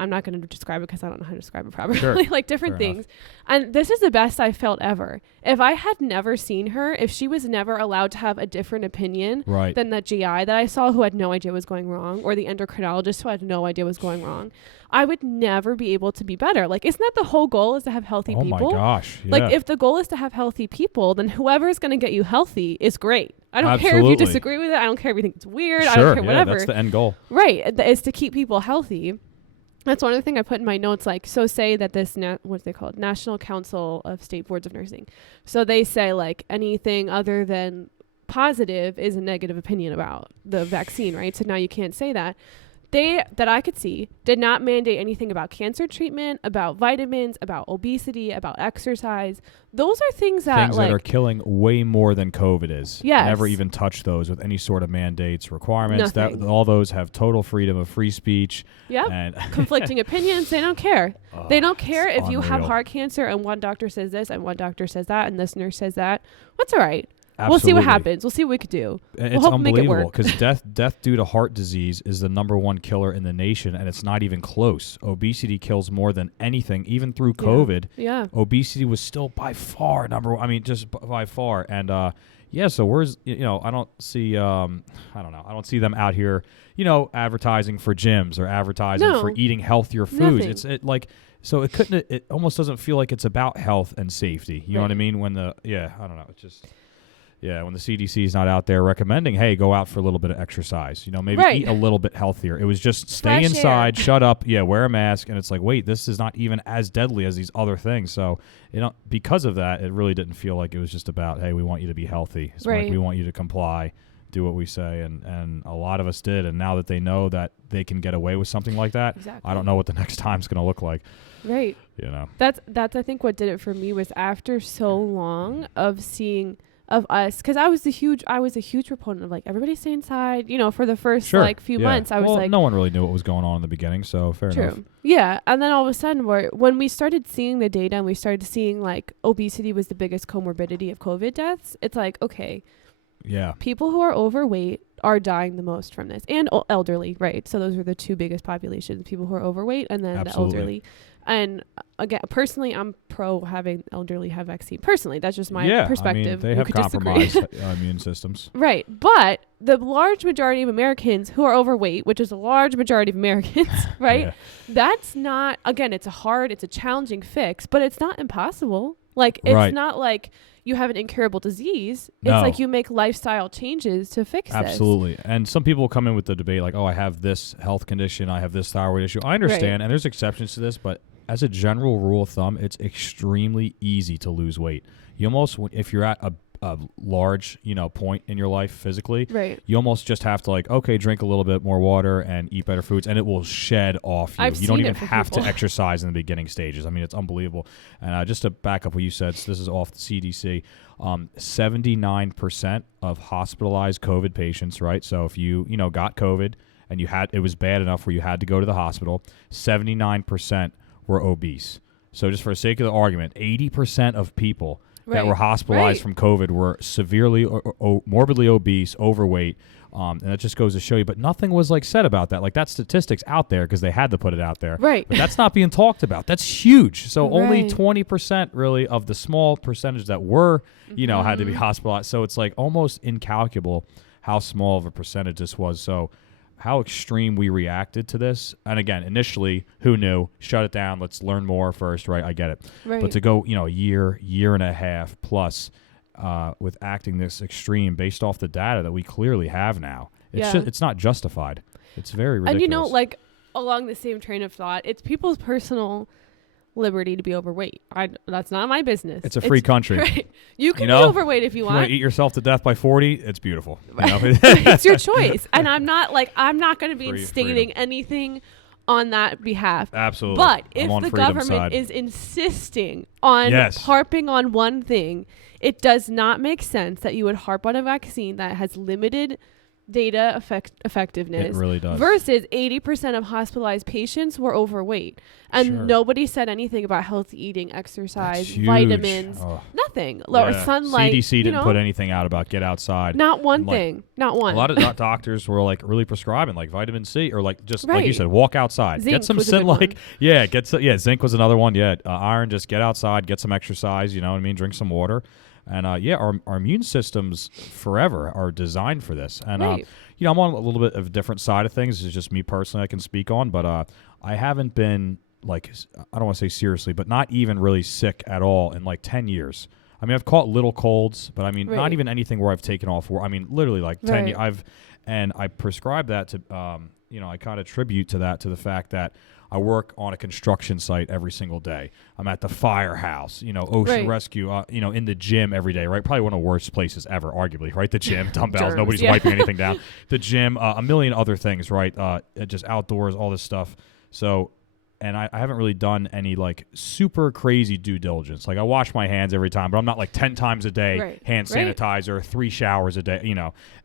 I'm not going to describe it because I don't know how to describe it properly, like different things. And this is the best I felt ever. If I had never seen her, if she was never allowed to have a different opinion than the GI that I saw who had no idea what was going wrong, or the endocrinologist who had no idea what was going wrong, I would never be able to be better. Like, isn't that the whole goal, is to have healthy people? Oh my gosh. Yeah. Like, if the goal is to have healthy people, then whoever is going to get you healthy is great. I don't care if you disagree with it. I don't care if you think it's weird. I don't care, whatever. That's the end goal. Right. Is to keep people healthy. That's one of the things I put in my notes. Like, so say that this, what's they called? National Council of State Boards of Nursing. So they say like anything other than positive is a negative opinion about the vaccine, right? So now you can't say that. they, that I could see, did not mandate anything about cancer treatment, about vitamins, about obesity, about exercise. Those are things that that are killing way more than COVID is. Yes. Never even touch those with any sort of mandates, requirements. Nothing. All those have total freedom of free speech. Yep. And conflicting opinions. They don't care. They don't care if you have unreal. heart cancer and one doctor says this and one doctor says that and this nurse says that. What's all right? Absolutely. We'll see what happens. We'll see what we could do. It's hope make it unbelievable work. because death due to heart disease is the number one killer in the nation, and it's not even close. Obesity kills more than anything, even through COVID. Yeah. Obesity was still by far number one. I mean, just by far. And so where's, I don't see, I don't see them out here, advertising for gyms or advertising for eating healthier foods. Nothing. So it almost doesn't feel like it's about health and safety. You know what I mean? When I don't know. It's just. Yeah, when the CDC is not out there recommending, hey, go out for a little bit of exercise, maybe eat a little bit healthier. It was just stay Fresh inside, air. shut up, wear a mask. And it's like, wait, this is not even as deadly as these other things. So, because of that, it really didn't feel like it was just about, hey, we want you to be healthy. It's like we want you to comply, do what we say. And a lot of us did. And now that they know that they can get away with something like that, Exactly. I don't know what the next time's going to look like. Right. That's I think what did it for me was after so long of seeing of us, because I was a huge proponent of like everybody stay inside, for the first few months. I was like, no one really knew what was going on in the beginning, so fair enough. Yeah, and then all of a sudden, when we started seeing the data and we started seeing like obesity was the biggest comorbidity of COVID deaths, it's like, okay, people who are overweight are dying the most from this, and elderly, right? So those are the two biggest populations: people who are overweight and then the elderly. And again, personally, I'm pro having elderly have vaccine. Personally, that's just my perspective. I mean, they have compromised immune systems. Right. But the large majority of Americans who are overweight, which is a large majority of Americans, right? That's not, again, it's a challenging fix, but it's not impossible. Like, it's not like you have an incurable disease. It's like you make lifestyle changes to fix this. Absolutely. And some people will come in with the debate like, oh, I have this health condition, I have this thyroid issue. I understand, and there's exceptions to this, but as a general rule of thumb, it's extremely easy to lose weight. You almost, if you're at a large, point in your life physically, you almost just have to drink a little bit more water and eat better foods, and it will shed off you. You don't even have to exercise in the beginning stages. I mean, it's unbelievable. And just to back up what you said, so this is off the CDC, 79% of hospitalized COVID patients, right? So if you, got COVID and it was bad enough where you had to go to the hospital, 79% were obese. So just for the sake of the argument, 80% of people that were hospitalized from COVID were severely morbidly obese, overweight, and that just goes to show you. But nothing was said about that. That statistic's out there because they had to put it out there. Right. But that's not being talked about. That's huge. So only 20% really of the small percentage that were, had to be hospitalized. So it's almost incalculable how small of a percentage this was. So how extreme we reacted to this. And again, initially, who knew? Shut it down. Let's learn more first, right? I get it. Right. But to go, a year and a half plus with acting this extreme based off the data that we clearly have now, it's not justified. It's very ridiculous. And along the same train of thought, it's people's personal liberty to be overweight. That's not my business. It's a free country. Right. You can be overweight if you want. You want to eat yourself to death by 40? It's beautiful. It's your choice. And I'm not going to be instating anything on that behalf. Absolutely. But if the government is insisting on harping on one thing, it does not make sense that you would harp on a vaccine that has limited data effectiveness. It really does. Versus 80% of hospitalized patients were overweight. And nobody said anything about healthy eating, exercise, vitamins, nothing. Or sunlight. CDC didn't put anything out about get outside. Not one thing. Not one. A lot of doctors were really prescribing vitamin C or like you said, walk outside. Zinc get some sunlight. Zinc was another one. Iron, just get outside, get some exercise, you know what I mean? Drink some water. And our immune systems forever are designed for this. And I'm on a little bit of a different side of things. It's just me personally I can speak on, but I haven't been I don't want to say seriously, but not even really sick at all in 10 years. I mean, I've caught little colds, but I mean, not even anything where I've taken off. I mean, literally 10 years. I prescribe that to, I kind of attribute to that, to the fact that I work on a construction site every single day. I'm at the firehouse, ocean rescue, in the gym every day, right? Probably one of the worst places ever, arguably, right? The gym, dumbbells, nobody's wiping anything down. The gym, a million other things, right? Just outdoors, all this stuff. So, and I haven't really done any like super crazy due diligence. Like I wash my hands every time, but I'm not like 10 times a day, hand sanitizer, 3 showers a day,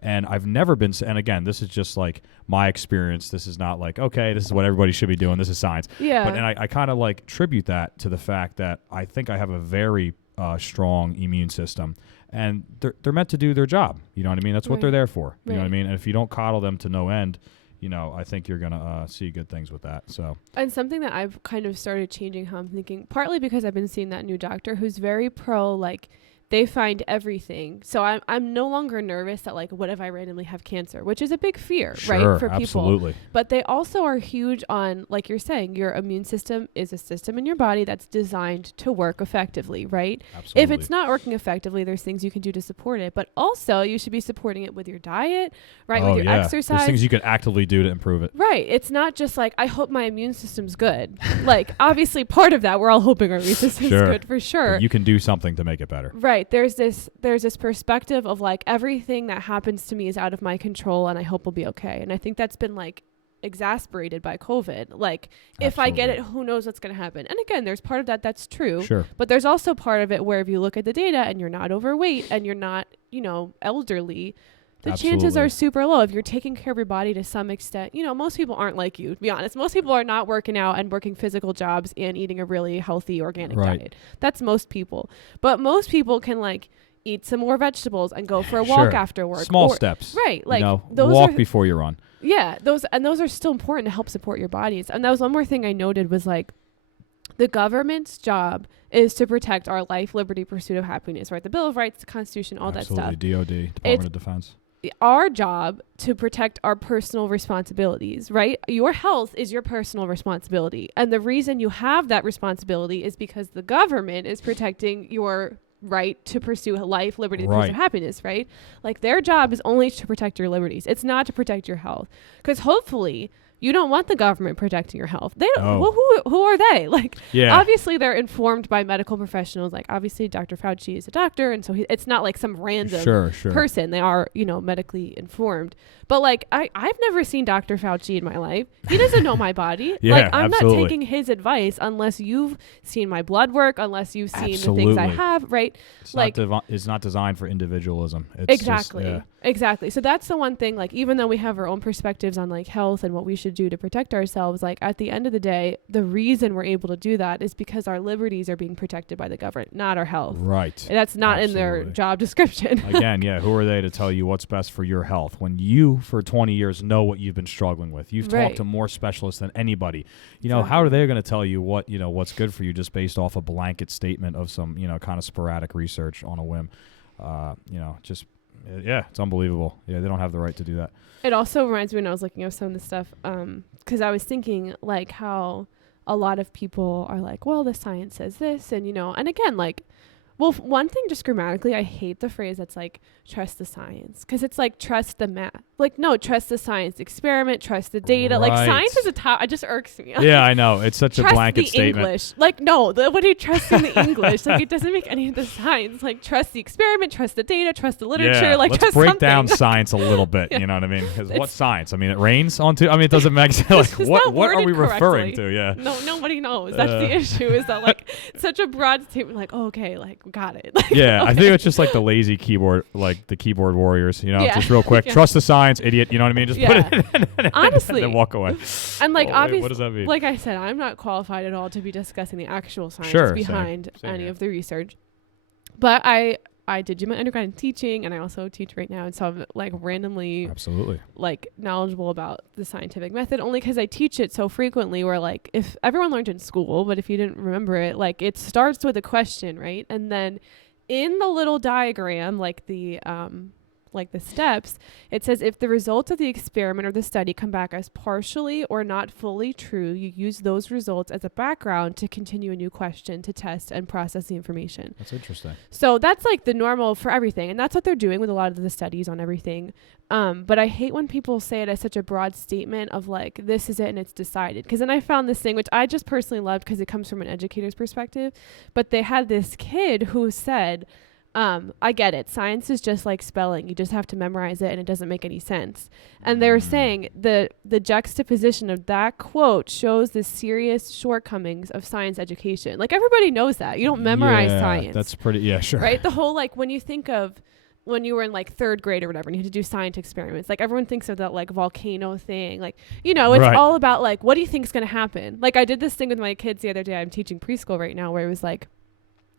and I've never been, and again, this is just like my experience. This is not like, okay, this is what everybody should be doing. This is science. Yeah. But, and I kind of like tribute that to the fact that I think I have a very strong immune system, and they're meant to do their job. You know what I mean? That's what they're there for. You know what I mean? And if you don't coddle them to no end, I think you're going to see good things with that. So, and something that I've kind of started changing how I'm thinking, partly because I've been seeing that new doctor who's very pro, like, they find everything. So I'm no longer nervous that, like, what if I randomly have cancer, which is a big fear, right, for people. Absolutely. But they also are huge on, like you're saying, your immune system is a system in your body that's designed to work effectively, right? Absolutely. If it's not working effectively, there's things you can do to support it. But also, you should be supporting it with your diet, right, with your exercise. There's things you can actively do to improve it. Right. It's not just like, I hope my immune system's good. Like, obviously, part of that, we're all hoping our immune system's good for sure. But you can do something to make it better. Right. There's this perspective of like everything that happens to me is out of my control and I hope we'll be okay. And I think that's been like exasperated by COVID. Like if I get it, who knows what's going to happen? And again, there's part of that that's true. Sure. But there's also part of it where if you look at the data and you're not overweight and you're not, elderly, the chances are super low. If you're taking care of your body to some extent, most people aren't like you, to be honest. Most people are not working out and working physical jobs and eating a really healthy organic diet. That's most people. But most people can like eat some more vegetables and go for a walk after work. Small steps. Right. Like those walk before you run. Yeah. Those are still important to help support your bodies. And that was one more thing I noted was like the government's job is to protect our life, liberty, pursuit of happiness, right? The Bill of Rights, the Constitution, all that stuff. DOD, Department of Defense. Our job to protect our personal responsibilities, right? Your health is your personal responsibility. And the reason you have that responsibility is because the government is protecting your right to pursue life, liberty, and pursuit of happiness, right? Like their job is only to protect your liberties. It's not to protect your health. Because hopefully you don't want the government protecting your health. They don't. Who are they? Like, obviously they're informed by medical professionals. Like, obviously Dr. Fauci is a doctor, and so it's not like some random person. They are, medically informed. But like, I've never seen Dr. Fauci in my life. He doesn't know my body. I'm not taking his advice unless you've seen my blood work, unless you've seen the things I have. Right? It's not designed for individualism. It's Exactly. So that's the one thing, like, even though we have our own perspectives on like health and what we should do to protect ourselves, like at the end of the day, the reason we're able to do that is because our liberties are being protected by the government, not our health. Right. And that's not in their job description. Again, who are they to tell you what's best for your health when you, for 20 years, know what you've been struggling with? You've talked to more specialists than anybody. How are they going to tell you what's good for you just based off a blanket statement of some, kind of sporadic research on a whim? It's unbelievable. Yeah, they don't have the right to do that. It also reminds me when I was looking at some of the stuff, because I was thinking like how a lot of people are like, well, the science says this, and and again, like, well, one thing just grammatically, I hate the phrase that's like, trust the science, because it's like, trust the math. Like, no, trust the science experiment, trust the data. Like, science is it just irks me. Yeah, I know. It's such a blanket statement. English. Like, no, what are you trusting the English? Like, it doesn't make any of the science. Like, trust the experiment, trust the data, trust the literature. Yeah, like, let's trust break something. down science a little bit. You know what I mean? Because what science? I mean, it rains onto. I mean, it doesn't make sense. Like, what are we referring to? Yeah. No, nobody knows. That's the issue. Is that like such a broad statement? Like, oh, okay, like got it. Like, yeah, I think it's just like the lazy keyboard, like the keyboard warriors. Just real quick. Trust the science, idiot. You know what I mean? Just put it in honestly, and then walk away. And like, obviously, what does that mean? Like I said, I'm not qualified at all to be discussing the actual science behind any of the research. But I did do my undergrad in teaching, and I also teach right now, and so I'm like randomly like knowledgeable about the scientific method, only because I teach it so frequently. Where like, if everyone learned in school, but if you didn't remember it, like it starts with a question, right? And then in the little diagram, like the like the steps, it says if the results of the experiment or the study come back as partially or not fully true, you use those results as a background to continue a new question to test and process the information. That's interesting. So that's like the normal for everything. And that's what they're doing with a lot of the studies on everything. But I hate when people say it as such a broad statement of like, this is it and it's decided. Because then I found this thing, which I just personally loved because it comes from an educator's perspective. But they had this kid who said, I get it. Science is just like spelling. You just have to memorize it and it doesn't make any sense. And they were saying the juxtaposition of that quote shows the serious shortcomings of science education. Like everybody knows that. You don't memorize science. That's pretty, sure. Right? The whole like when you think of when you were in like third grade or whatever and you had to do science experiments, like everyone thinks of that like volcano thing. Like, you know, it's all about like, what do you think is going to happen? Like I did this thing with my kids the other day. I'm teaching preschool right now where it was like,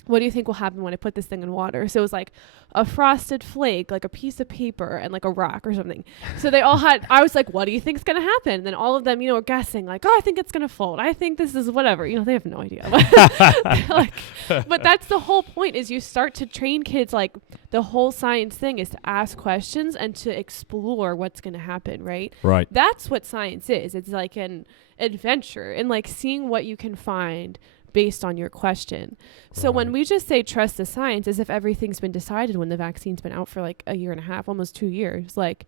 what do you think will happen when I put this thing in water? So it was like a frosted flake, like a piece of paper and like a rock or something. So they all had, I was like, what do you think is going to happen? And then all of them, you know, were guessing like, oh, I think it's going to fold. I think this is whatever. You know, they have no idea. Like, but that's the whole point is you start to train kids. Like the whole science thing is to ask questions and to explore what's going to happen. Right. Right. That's what science is. It's like an adventure and like seeing what you can find based on your question. So when we just say trust the science as if everything's been decided when the vaccine's been out for like a year and a half, almost 2 years, like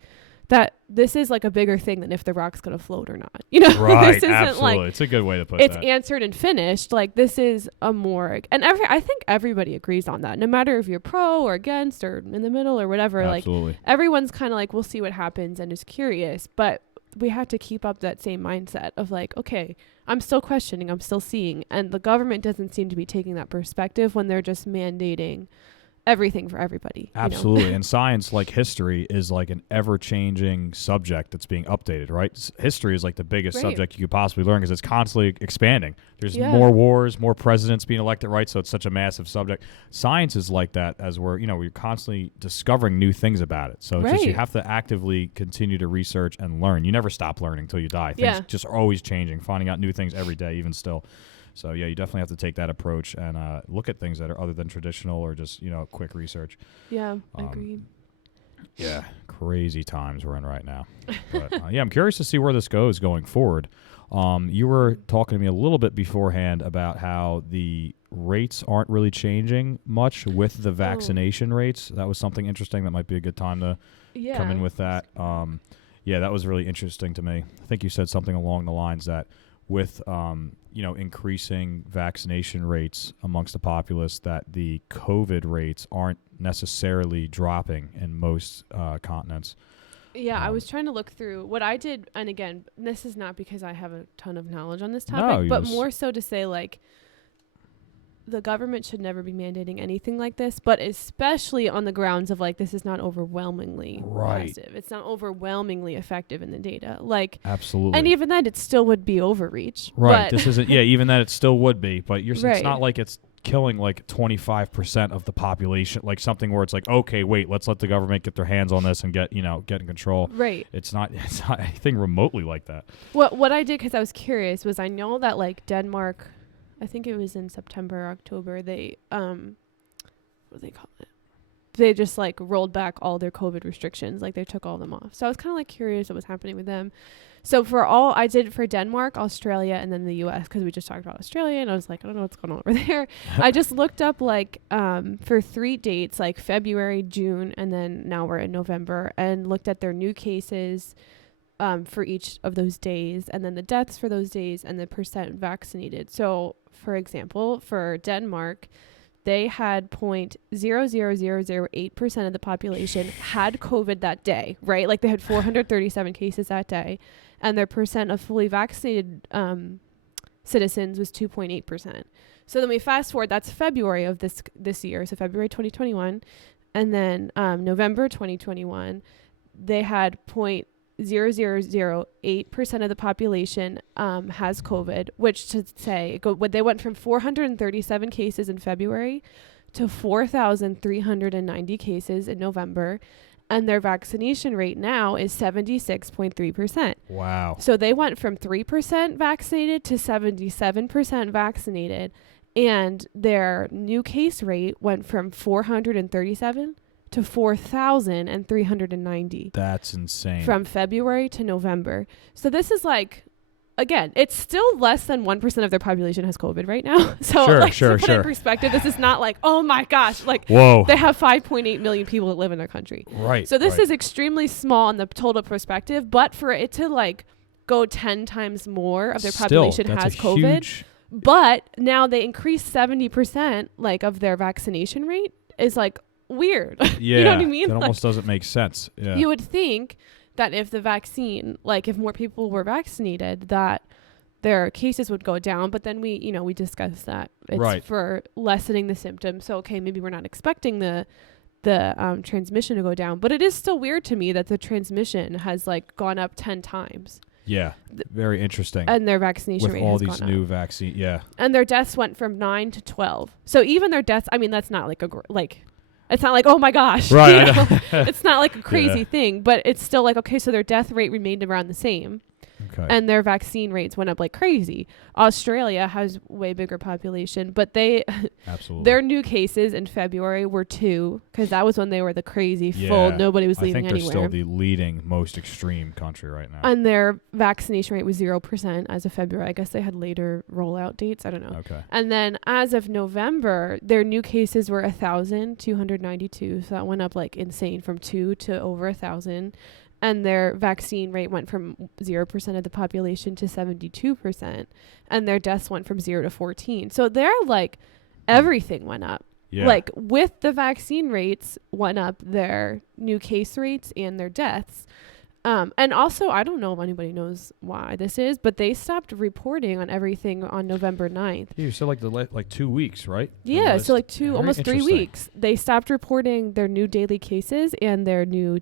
that this is like a bigger thing than if the rock's going to float or not. You know, right, this isn't absolutely. like, it's a good way to put it. It's answered and finished. Like this is a morgue. And I think everybody agrees on that. No matter if you're pro or against or in the middle or whatever, absolutely. Like everyone's kind of like, we'll see what happens and is curious. But we have to keep up that same mindset of like, okay, I'm still questioning, I'm still seeing. And the government doesn't seem to be taking that perspective when they're just mandating everything for everybody. Absolutely. And science, like history, is like an ever-changing subject that's being updated, right? History is like the biggest subject you could possibly learn because it's constantly expanding. There's more wars, more presidents being elected, right? So it's such a massive subject. Science is like that as we're constantly discovering new things about it. So it's just you have to actively continue to research and learn. You never stop learning until you die. Things just are always changing, finding out new things every day, even still. So, yeah, you definitely have to take that approach and look at things that are other than traditional or just, quick research. Yeah, agreed. Yeah, crazy times we're in right now. But, I'm curious to see where this goes going forward. You were talking to me a little bit beforehand about how the rates aren't really changing much with the vaccination rates. That was something interesting. That might be a good time to come in with that. That was really interesting to me. I think you said something along the lines that with increasing vaccination rates amongst the populace, that the COVID rates aren't necessarily dropping in most continents. Yeah, I was trying to look through what I did, and again, this is not because I have a ton of knowledge on this topic, but more so to say like the government should never be mandating anything like this, but especially on the grounds of like this is not overwhelmingly positive. It's not overwhelmingly effective in the data. Like absolutely. And even then it still would be overreach. Right. This isn't even that it still would be, but it's not like it's killing like 25% of the population, like something where it's like, okay, wait, let's let the government get their hands on this and get in control. Right. It's not anything remotely like that. What I did, because I was curious, was I know that like Denmark, I think it was in September, October, they, what do they call it? They just like rolled back all their COVID restrictions. Like they took all of them off. So I was kind of like curious what was happening with them. So I did for Denmark, Australia, and then the US, because we just talked about Australia and I was like, I don't know what's going on over there. I just looked up like for 3 dates, like February, June, and then now we're in November, and looked at their new cases for each of those days, and then the deaths for those days and the percent vaccinated. So for example, for Denmark, they had 0.00008% of the population had COVID that day, right? Like they had 437 cases that day, and their percent of fully vaccinated citizens was 2.8%. So then we fast forward, that's February of this year, so February 2021, and then November 2021, they had 0.0008% of the population has COVID, which to say they went from 437 cases in February to 4,390 cases in November, and their vaccination rate now is 76.3%. Wow. So they went from 3% vaccinated to 77% vaccinated, and their new case rate went from 437 to 4,390. That's insane. From February to November. So this is like, again, it's still less than 1% of their population has COVID right now. So to put it in perspective, this is not like, oh my gosh, like whoa, they have 5.8 million people that live in their country. Right. So this is extremely small in the total perspective, but for it to like go 10 times more of their population has COVID. Huge... But now they increased 70% like of their vaccination rate is like weird. Yeah. You know what I mean? That almost doesn't make sense. Yeah. You would think that if the vaccine, like if more people were vaccinated, that their cases would go down. But then we discussed that it's for lessening the symptoms. So, okay, maybe we're not expecting the transmission to go down, but it is still weird to me that the transmission has like gone up 10 times. Yeah. Very interesting. And their vaccination rate has gone up. With all these new vaccines. Yeah. And their deaths went from 9 to 12. So even their deaths, I mean, that's not like it's not like, oh my gosh, right? It's not like a crazy thing, but it's still like, okay, so their death rate remained around the same. Okay. And their vaccine rates went up like crazy. Australia has way bigger population, but their new cases in February were 2, because that was when they were the crazy full. Nobody was leaving anywhere. I think they're still the leading, most extreme country right now. And their vaccination rate was 0% as of February. I guess they had later rollout dates. I don't know. Okay. And then as of November, their new cases were 1,292. So that went up like insane from 2 to over 1,000. And their vaccine rate went from 0% of the population to 72%. And their deaths went from 0 to 14. So they're like, everything went up. Yeah. Like with the vaccine rates went up, their new case rates and their deaths. And also, I don't know if anybody knows why this is, but they stopped reporting on everything on November 9th. Yeah, so like 2 weeks, right? Yeah, so like almost 3 weeks. They stopped reporting their new daily cases and their new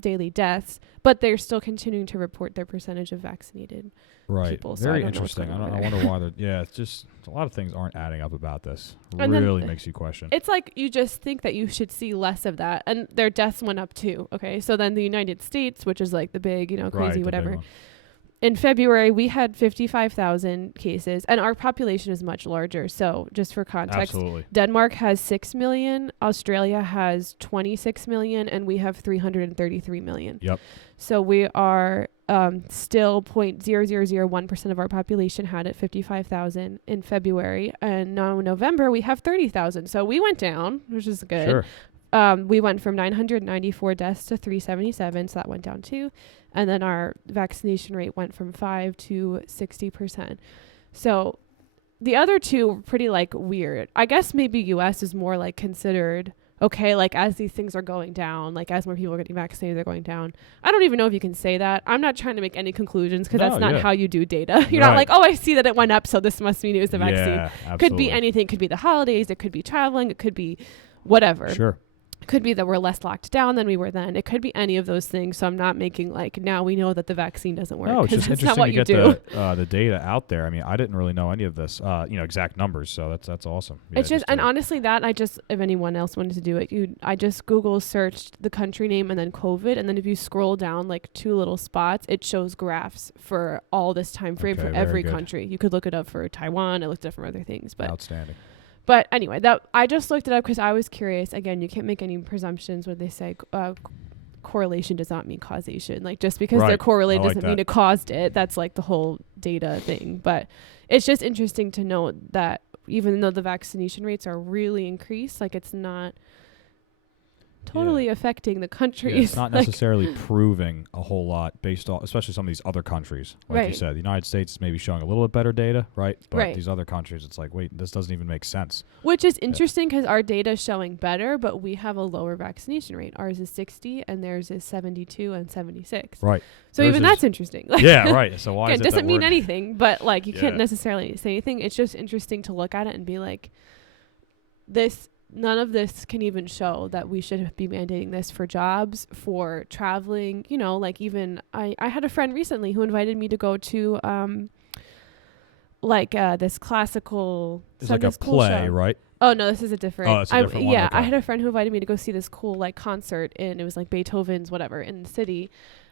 daily deaths, but they're still continuing to report their percentage of vaccinated people. So very interesting. I wonder why they're, it's just a lot of things aren't adding up about this. It really makes you question. It's like you just think that you should see less of that, and their deaths went up too. Okay, so then the United States, which is like the big, crazy whatever. In February, we had 55,000 cases, and our population is much larger. So just for context, Denmark has 6 million, Australia has 26 million, and we have 333 million. Yep. So we are still 0.0001% of our population had it, 55,000 in February. And now in November, we have 30,000. So we went down, which is good. Sure. We went from 994 deaths to 377, so that went down too. And then our vaccination rate went from 5 to 60%. So the other two were pretty like weird. I guess maybe US is more like considered, okay, like as these things are going down, like as more people are getting vaccinated, they're going down. I don't even know if you can say that. I'm not trying to make any conclusions because that's not how you do data. You're not like, oh, I see that it went up, so this must mean it was the vaccine. Absolutely. Could be anything. It could be the holidays. It could be traveling. It could be whatever. Sure. Could be that we're less locked down than we were then. It could be any of those things. So I'm not making like, now we know that the vaccine doesn't work. No, it's just interesting to get the data out there. I mean, I didn't really know any of this, exact numbers. So that's awesome. Yeah, it's just, and honestly if anyone else wanted to do it, I just Google searched the country name and then COVID. And then if you scroll down like 2 little spots, it shows graphs for all this time frame for every country. You could look it up for Taiwan. I looked up for other things, but outstanding. But anyway, that I just looked it up because I was curious. Again, you can't make any presumptions when they say correlation does not mean causation. Like just because they're correlated doesn't mean it caused it. That's like the whole data thing. But it's just interesting to note that even though the vaccination rates are really increased, like it's not totally affecting the countries. Yeah, it's not necessarily proving a whole lot based on, especially some of these other countries. Like you said, the United States is maybe showing a little bit better data, right? But these other countries, it's like, wait, this doesn't even make sense. Which is interesting because our data is showing better, but we have a lower vaccination rate. Ours is 60 and theirs is 72 and 76. Right. So even that's interesting. Like right. So why is it doesn't mean anything, but like you can't necessarily say anything. It's just interesting to look at it and be like, none of this can even show that we should be mandating this for jobs, for traveling, like even I had a friend recently who invited me to go to this classical. It's like a play, right? Oh no, this is a different. Oh, it's a different one. Yeah, okay. I had a friend who invited me to go see this cool like concert, and it was like Beethoven's whatever in the city.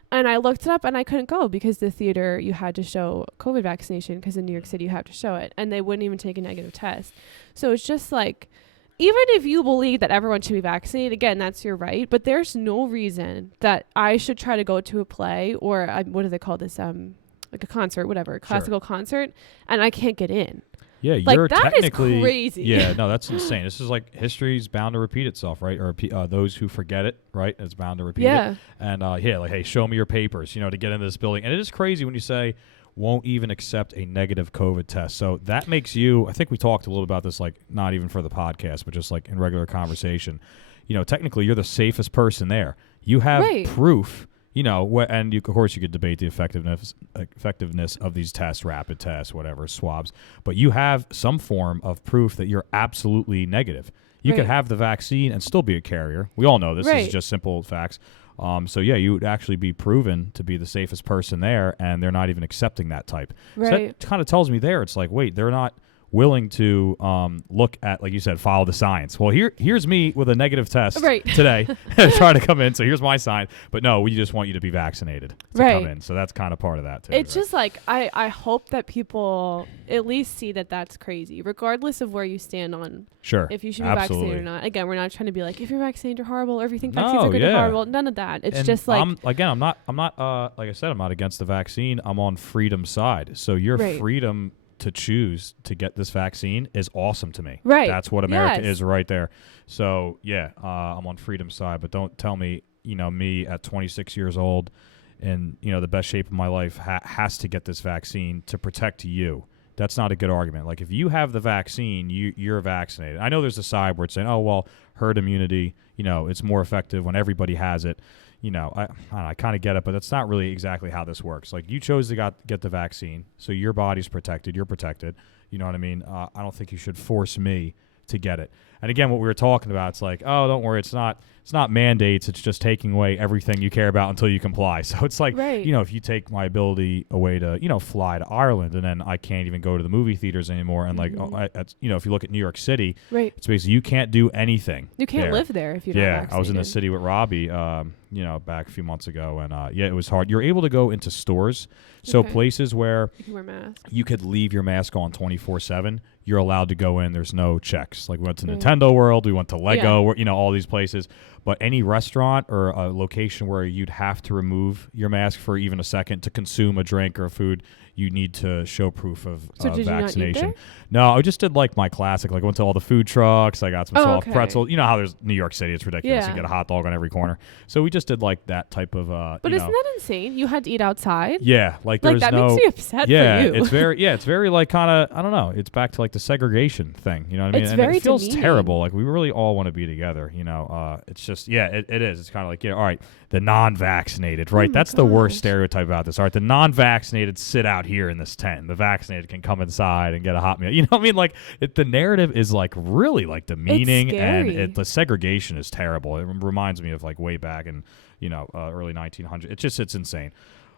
And I looked it up and I couldn't go because the theater, you had to show COVID vaccination because in New York City you have to show it, and they wouldn't even take a negative test. So it's just like, even if you believe that everyone should be vaccinated, again, that's your right. But there's no reason that I should try to go to a play or what do they call this? Like a concert, whatever, classical concert, and I can't get in. Yeah, like, you're that is technically crazy. Yeah, no, that's insane. This is like history's bound to repeat itself, right? Or those who forget it, right? It's bound to repeat it. And like, hey, show me your papers, to get into this building. And it is crazy when you say won't even accept a negative COVID test. So that makes you, I think we talked a little about this, like not even for the podcast, but just like in regular conversation. Technically you're the safest person there. You have proof. And of course you could debate the effectiveness of these tests, rapid tests, whatever, swabs. But you have some form of proof that you're absolutely negative. You could have the vaccine and still be a carrier. We all know this. This is just simple facts. So yeah, you would actually be proven to be the safest person there, and they're not even accepting that type. So that kind of tells me there, it's like, wait, they're not willing to look at, like you said, follow the science. Well, here's me with a negative test today trying to come in. So here's my sign. But no, we just want you to be vaccinated to come in. So that's kind of part of that too. It's just like, I hope that people at least see that that's crazy, regardless of where you stand on if you should be vaccinated or not. Again, we're not trying to be like, if you're vaccinated, you're horrible, or if you think vaccines are good, you're horrible. None of that. It's just like, I'm not like I said, I'm not against the vaccine. I'm on freedom's side. So your freedom to choose to get this vaccine is awesome to me. That's what America is right there. So I'm on freedom's side, but don't tell me, me at 26 years old and, the best shape of my life has to get this vaccine to protect you. That's not a good argument. Like if you have the vaccine, you're vaccinated. I know there's a side where it's saying, oh, well, herd immunity, it's more effective when everybody has it. I kind of get it, but that's not really exactly how this works. Like you chose to get the vaccine, so your body's protected. You're protected. You know what I mean? I don't think you should force me to get it. And again, what we were talking about, it's like, oh, don't worry, it's not mandates. It's just taking away everything you care about until you comply. So it's like, if you take my ability away to, fly to Ireland, and then I can't even go to the movie theaters anymore. And like, if you look at New York City, it's basically you can't do anything. You can't live there if you're not vaccinated. I was in the city with Robbie, back a few months ago, and it was hard. You're able to go into stores, so places where you can wear masks. You could leave your mask on 24/7. You're allowed to go in. There's no checks. Like we went to Nintendo World, we went to Lego, all these places. But any restaurant or a location where you'd have to remove your mask for even a second to consume a drink or a food, you need to show proof of vaccination. You not eat there? No, I just did like my classic. Like I went to all the food trucks. I got some soft pretzels. You know how there's New York City. It's ridiculous. You get a hot dog on every corner. So we just did like that type of. But isn't that insane? You had to eat outside. Yeah, like there's that makes me upset. Yeah, for you. it's very like kind of I don't know. It's back to like the segregation thing. You know what I mean? It's very it feels demeaning. terrible. Like we really all want to be together. It's just it is. It's kind of like all right, the non-vaccinated, right? That's the worst stereotype about this. All right, the non-vaccinated sit out here in this tent. The vaccinated can come inside and get a hot meal. You know what I mean? Like the narrative is like really like demeaning, and the segregation is terrible. It reminds me of like way back in early 1900s. It's insane.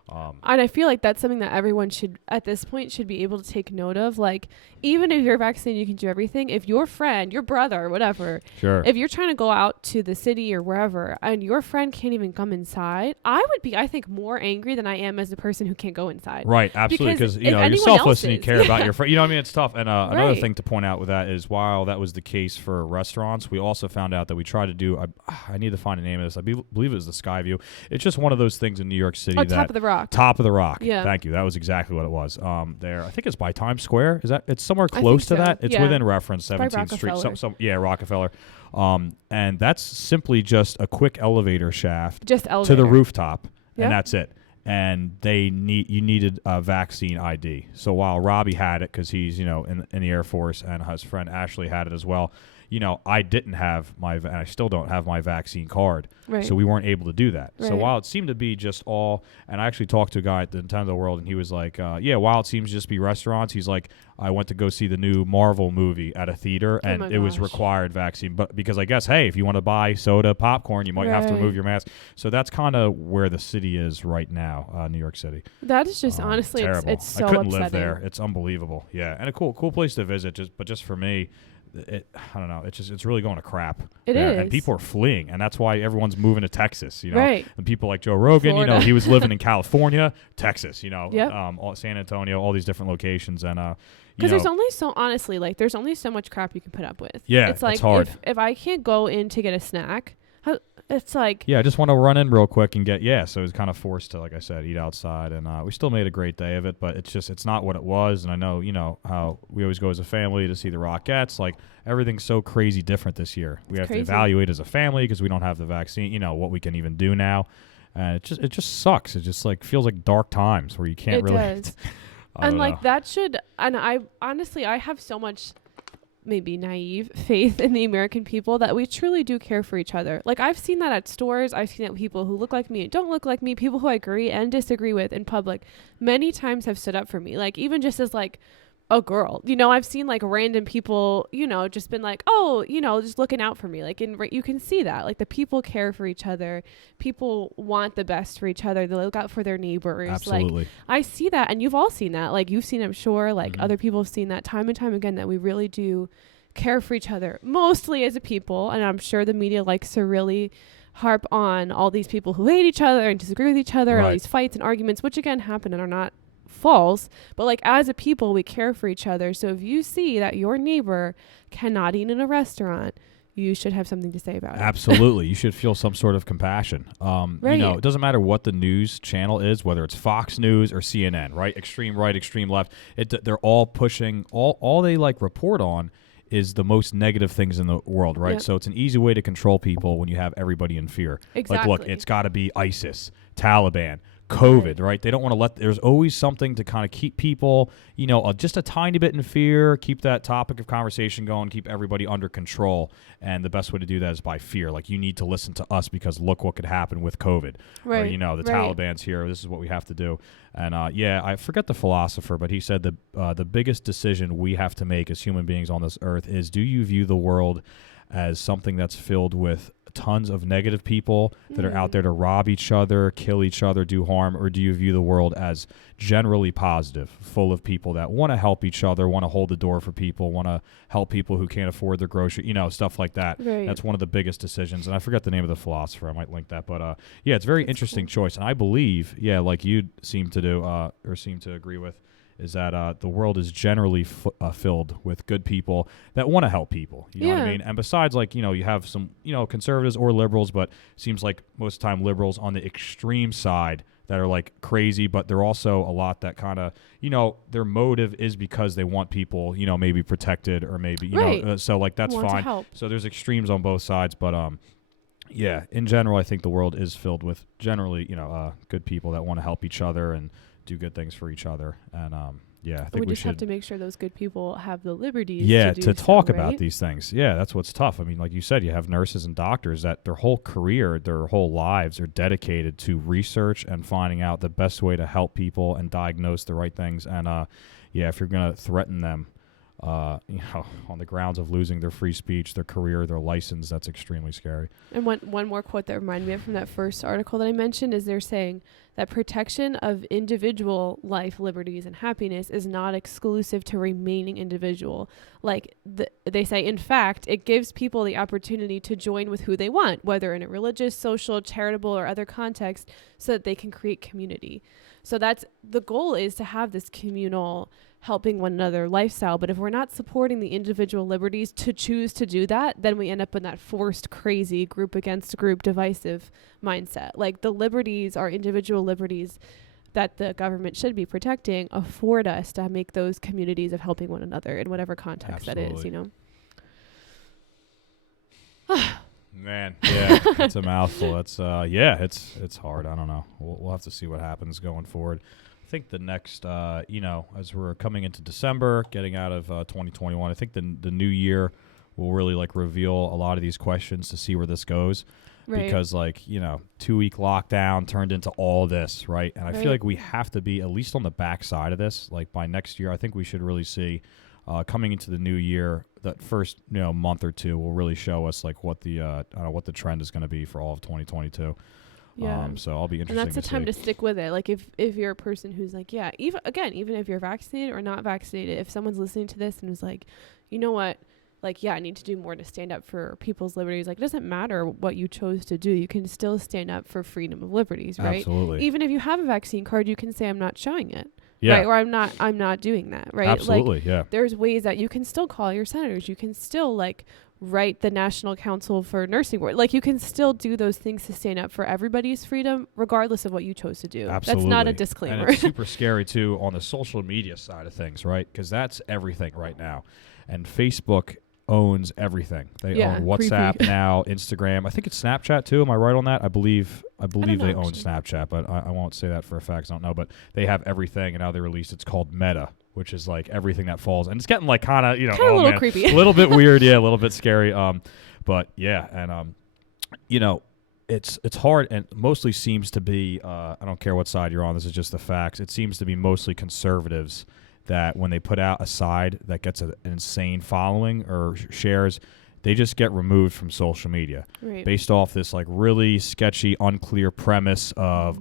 And I feel like that's something that everyone should, at this point, should be able to take note of. Like, even if you're vaccinated, you can do everything. If your friend, your brother, whatever, if you're trying to go out to the city or wherever, and your friend can't even come inside, I would be, I think, more angry than I am as the person who can't go inside. Right, absolutely, because you're selfless and you care about your friend. You know what I mean? It's tough. And another thing to point out with that is, while that was the case for restaurants, we also found out that we tried to do. I need to find a name of this. I believe it was the Skyview. It's just one of those things in New York City. Top of the Rock. Top of the Rock. Yeah. Thank you. That was exactly what it was. There, I think it's by Times Square. Is that? It's somewhere close to that. It's within reference 17th Street. Rockefeller. And that's simply just a quick elevator shaft to the rooftop, and that's it. And you needed a vaccine ID. So while Robbie had it because he's in the Air Force, and his friend Ashley had it as well. I didn't have and I still don't have my vaccine card. Right. So we weren't able to do that. Right. So while it seemed to be just all, and I actually talked to a guy at the Nintendo World, and he was like, while it seems to just be restaurants, he's like, I went to go see the new Marvel movie at a theater, and it was required vaccine. But because I guess, hey, if you want to buy soda, popcorn, you might have to remove your mask. So that's kind of where the city is right now, New York City. That is just, honestly, terrible. It's so I couldn't upsetting. live there. It's unbelievable. Yeah, and a cool place to visit, just for me, I don't know. It's really going to crap. It there. is. And people are fleeing, and that's why everyone's moving to Texas. Right. And people like Joe Rogan, Florida. he was living in California, Texas. Yep. San Antonio, all these different locations, and because there's only there's only so much crap you can put up with. Yeah, it's like it's hard. If I can't go in to get a snack, it's like I just want to run in real quick and get so it's kind of forced to, like I said, eat outside, and we still made a great day of it, but it's not what it was. And I know how we always go as a family to see the Rockettes. Like, everything's so crazy different this year. We have to evaluate as a family because we don't have the vaccine. What we can even do now, and it just sucks. It just like feels like dark times where you can't really. It does. And like that should, and I honestly, I have so much maybe naive faith in the American people that we truly do care for each other. Like, I've seen that at stores. I've seen that with people who look like me and don't look like me, people who I agree and disagree with in public, many times have stood up for me. Like, even just as like a girl, I've seen like random people, just been like, oh, just looking out for me. Like, you can see that, like, the people care for each other. People want the best for each other. They look out for their neighbors. Absolutely. Like, I see that. And you've all seen that. Like, you've seen, I'm sure, like other people have seen that time and time again, that we really do care for each other, mostly as a people. And I'm sure the media likes to really harp on all these people who hate each other and disagree with each other, and all these fights and arguments, which again happen and are not false, but like, as a people, we care for each other. So if you see that your neighbor cannot eat in a restaurant, you should have something to say about it. Absolutely. You should feel some sort of compassion. Right. It doesn't matter what the news channel is, whether it's Fox News or CNN, right? Extreme right, extreme left. They're all pushing, all they like report on is the most negative things in the world, right? Yep. So it's an easy way to control people when you have everybody in fear. Exactly. Like, look, it's got to be ISIS, Taliban, COVID, right? They don't want to there's always something to kind of keep people, just a tiny bit in fear, keep that topic of conversation going, keep everybody under control. And the best way to do that is by fear. Like, you need to listen to us because look what could happen with COVID. Right. Or, the Taliban's here. This is what we have to do. And, I forget the philosopher, but he said the biggest decision we have to make as human beings on this earth is, do you view the world as something that's filled with tons of negative people that are out there to rob each other, kill each other, do harm, or do you view the world as generally positive, full of people that want to help each other, want to hold the door for people, want to help people who can't afford their grocery, stuff like that. Right. That's one of the biggest decisions. And I forget the name of the philosopher. I might link that. But, it's a very interesting choice. And I believe, like you seem to do, or seem to agree with, is that the world is generally filled with good people that want to help people. You know what I mean? And besides, like, you have some, conservatives or liberals, but it seems like most of the time liberals on the extreme side that are like crazy, but they're also a lot that kind of, their motive is because they want people, maybe protected, or maybe, so like that's want fine. To help. So there's extremes on both sides, but in general, I think the world is filled with generally, good people that want to help each other and do good things for each other. And I think we just should have to make sure those good people have the liberties to talk so, about right? these things. That's what's tough. I mean, like you said, you have nurses and doctors that their whole career, their whole lives are dedicated to research and finding out the best way to help people and diagnose the right things. And if you're going to threaten them on the grounds of losing their free speech, their career, their license, that's extremely scary. And one more quote that reminded me of from that first article that I mentioned is they're saying that protection of individual life, liberties, and happiness is not exclusive to remaining individual. Like they say, in fact, it gives people the opportunity to join with who they want, whether in a religious, social, charitable, or other context, so that they can create community. So that's the goal, is to have this communal, helping one another lifestyle. But if we're not supporting the individual liberties to choose to do that, then we end up in that forced, crazy group against group divisive mindset. Like, the liberties, our individual liberties that the government should be protecting, afford us to make those communities of helping one another in whatever context Absolutely. that is, Man, it's a mouthful. That's it's hard. I don't know. We'll have to see what happens going forward. I think the next, as we're coming into December, getting out of 2021, I think the new year will really like reveal a lot of these questions to see where this goes. Right. Because 2-week lockdown turned into all this, right? And I feel like we have to be at least on the back side of this. Like, by next year, I think we should really see coming into the new year, that first month or two will really show us like what the what the trend is going to be for all of 2022. Yeah. So I'll be interested. And that's the time to stick with it. Like, if you're a person who's like, even if you're vaccinated or not vaccinated, if someone's listening to this and is like, you know what, like, yeah, I need to do more to stand up for people's liberties. Like, it doesn't matter what you chose to do. You can still stand up for freedom of liberties, right? Absolutely. Even if you have a vaccine card, you can say, I'm not showing it. Yeah. Right. Or I'm not doing that. Right. Absolutely. Like, yeah. there's ways that you can still call your senators. You can still like write the National Council for Nursing Board. Like, you can still do those things to stand up for everybody's freedom, regardless of what you chose to do. Absolutely. That's not a disclaimer. And it's super scary too on the social media side of things, right? Because that's everything right now. And Facebook owns everything. They own WhatsApp now, Instagram. I think it's Snapchat too. Am I right on that? I believe they own Snapchat, but I won't say that for a fact. I don't know, but they have everything, and now they released. It's called Meta, which is like everything that falls, and it's getting like kind of a little creepy, a little bit weird, yeah, a little bit scary. But yeah, and it's hard, and mostly seems to be. I don't care what side you're on. This is just the facts. It seems to be mostly conservatives that when they put out a side that gets an insane following or shares, they just get removed from social media based off this like really sketchy, unclear premise of,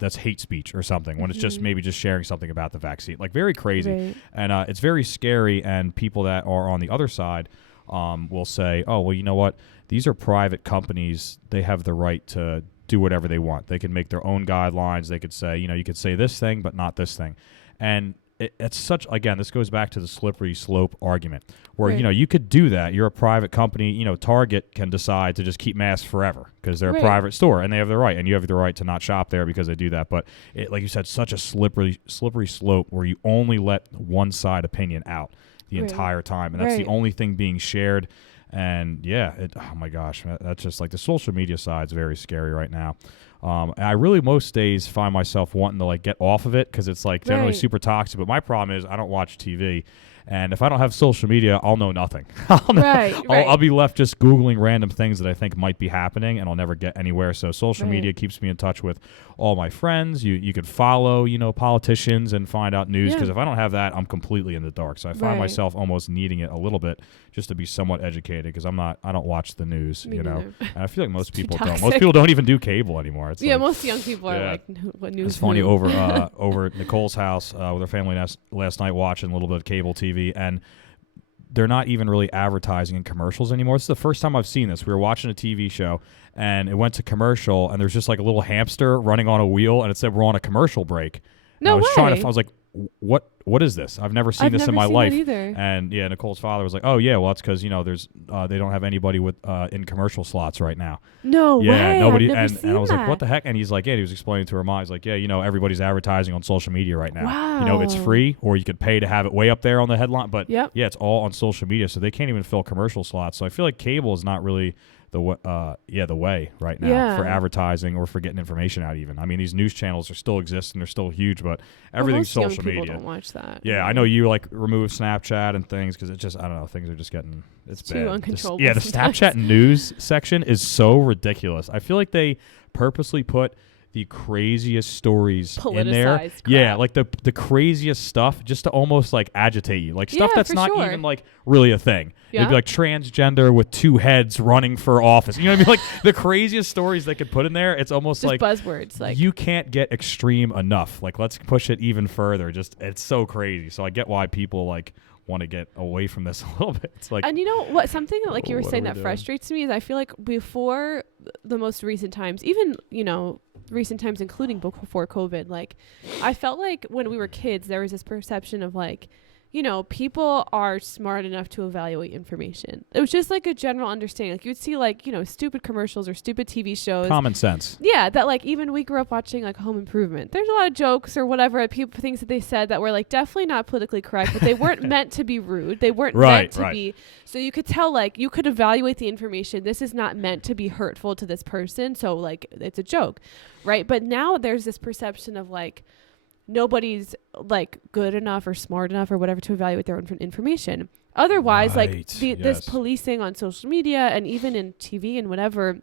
that's hate speech or something, when it's just maybe just sharing something about the vaccine. Like, very crazy. Right. And it's very scary, and people that are on the other side will say, oh, well, you know what? These are private companies. They have the right to do whatever they want. They can make their own guidelines. They could say, you could say this thing, but not this thing. And it's such, again, this goes back to the slippery slope argument where, you could do that. You're a private company. Target can decide to just keep masks forever because they're a private store and they have the right, and you have the right to not shop there because they do that. But like you said, such a slippery slope where you only let one side opinion out the entire time. And that's the only thing being shared. And oh my gosh, that's just like the social media side is very scary right now. I really most days find myself wanting to like get off of it because it's like generally super toxic. But my problem is I don't watch TV. And if I don't have social media, I'll know nothing. I'll be left just Googling random things that I think might be happening, and I'll never get anywhere. So social media keeps me in touch with all my friends. You could follow, politicians and find out news, because if I don't have that, I'm completely in the dark. So I find myself almost needing it a little bit just to be somewhat educated, because I don't watch the news, And I feel like most people don't. Most people don't even do cable anymore. It's most young people are like, what news? It's funny, over at Nicole's house with her family last night, watching a little bit of cable TV, and they're not even really advertising in commercials anymore. This is the first time I've seen this. We were watching a TV show, and it went to commercial, and there's just like a little hamster running on a wheel, and it said we're on a commercial break. No way. I was like, what is this? I've never seen this in my life. Either. And Nicole's father was like, oh yeah, well, it's because there's they don't have anybody with in commercial slots right now. No way. Nobody. I've never seen and I was that. like, what the heck? And he's like, he was explaining to her mom. He's like, everybody's advertising on social media right now. Wow. It's free, or you could pay to have it way up there on the headline. But it's all on social media, so they can't even fill commercial slots. So I feel like cable is not really the way right now for advertising or for getting information out. Even, I mean, these news channels are still existing, they're still huge, but everything's social media. People don't watch that. Yeah, I know you like remove Snapchat and things because it's just, I don't know, things are just getting, it's too bad. uncontrollable. The Snapchat news section is so ridiculous. I feel like they purposely put the craziest stories in there. Crap. Yeah, like the craziest stuff just to almost like agitate you. Like stuff that's not even like really a thing. Yeah. It'd be like transgender with 2 heads running for office. You know what I mean? Like the craziest stories they could put in there. It's almost just like buzzwords. Like, you can't get extreme enough. Like, let's push it even further. Just, it's so crazy. So I get why people like want to get away from this a little bit. It's like, and you know what? Something like you were saying that doing? frustrates me is I feel like before the most recent times, even recent times, including before COVID, like I felt like when we were kids, there was this perception of like, people are smart enough to evaluate information. It was just like a general understanding. Like you'd see like, stupid commercials or stupid TV shows. Common sense. Yeah. That like, even we grew up watching like Home Improvement. There's a lot of jokes or whatever, things that they said that were like definitely not politically correct, but they weren't meant to be rude. They weren't meant to be. So you could tell, like, you could evaluate the information. This is not meant to be hurtful to this person. So like, it's a joke. Right. But now there's this perception of like, nobody's like good enough or smart enough or whatever to evaluate their own information. Otherwise, this policing on social media and even in TV and whatever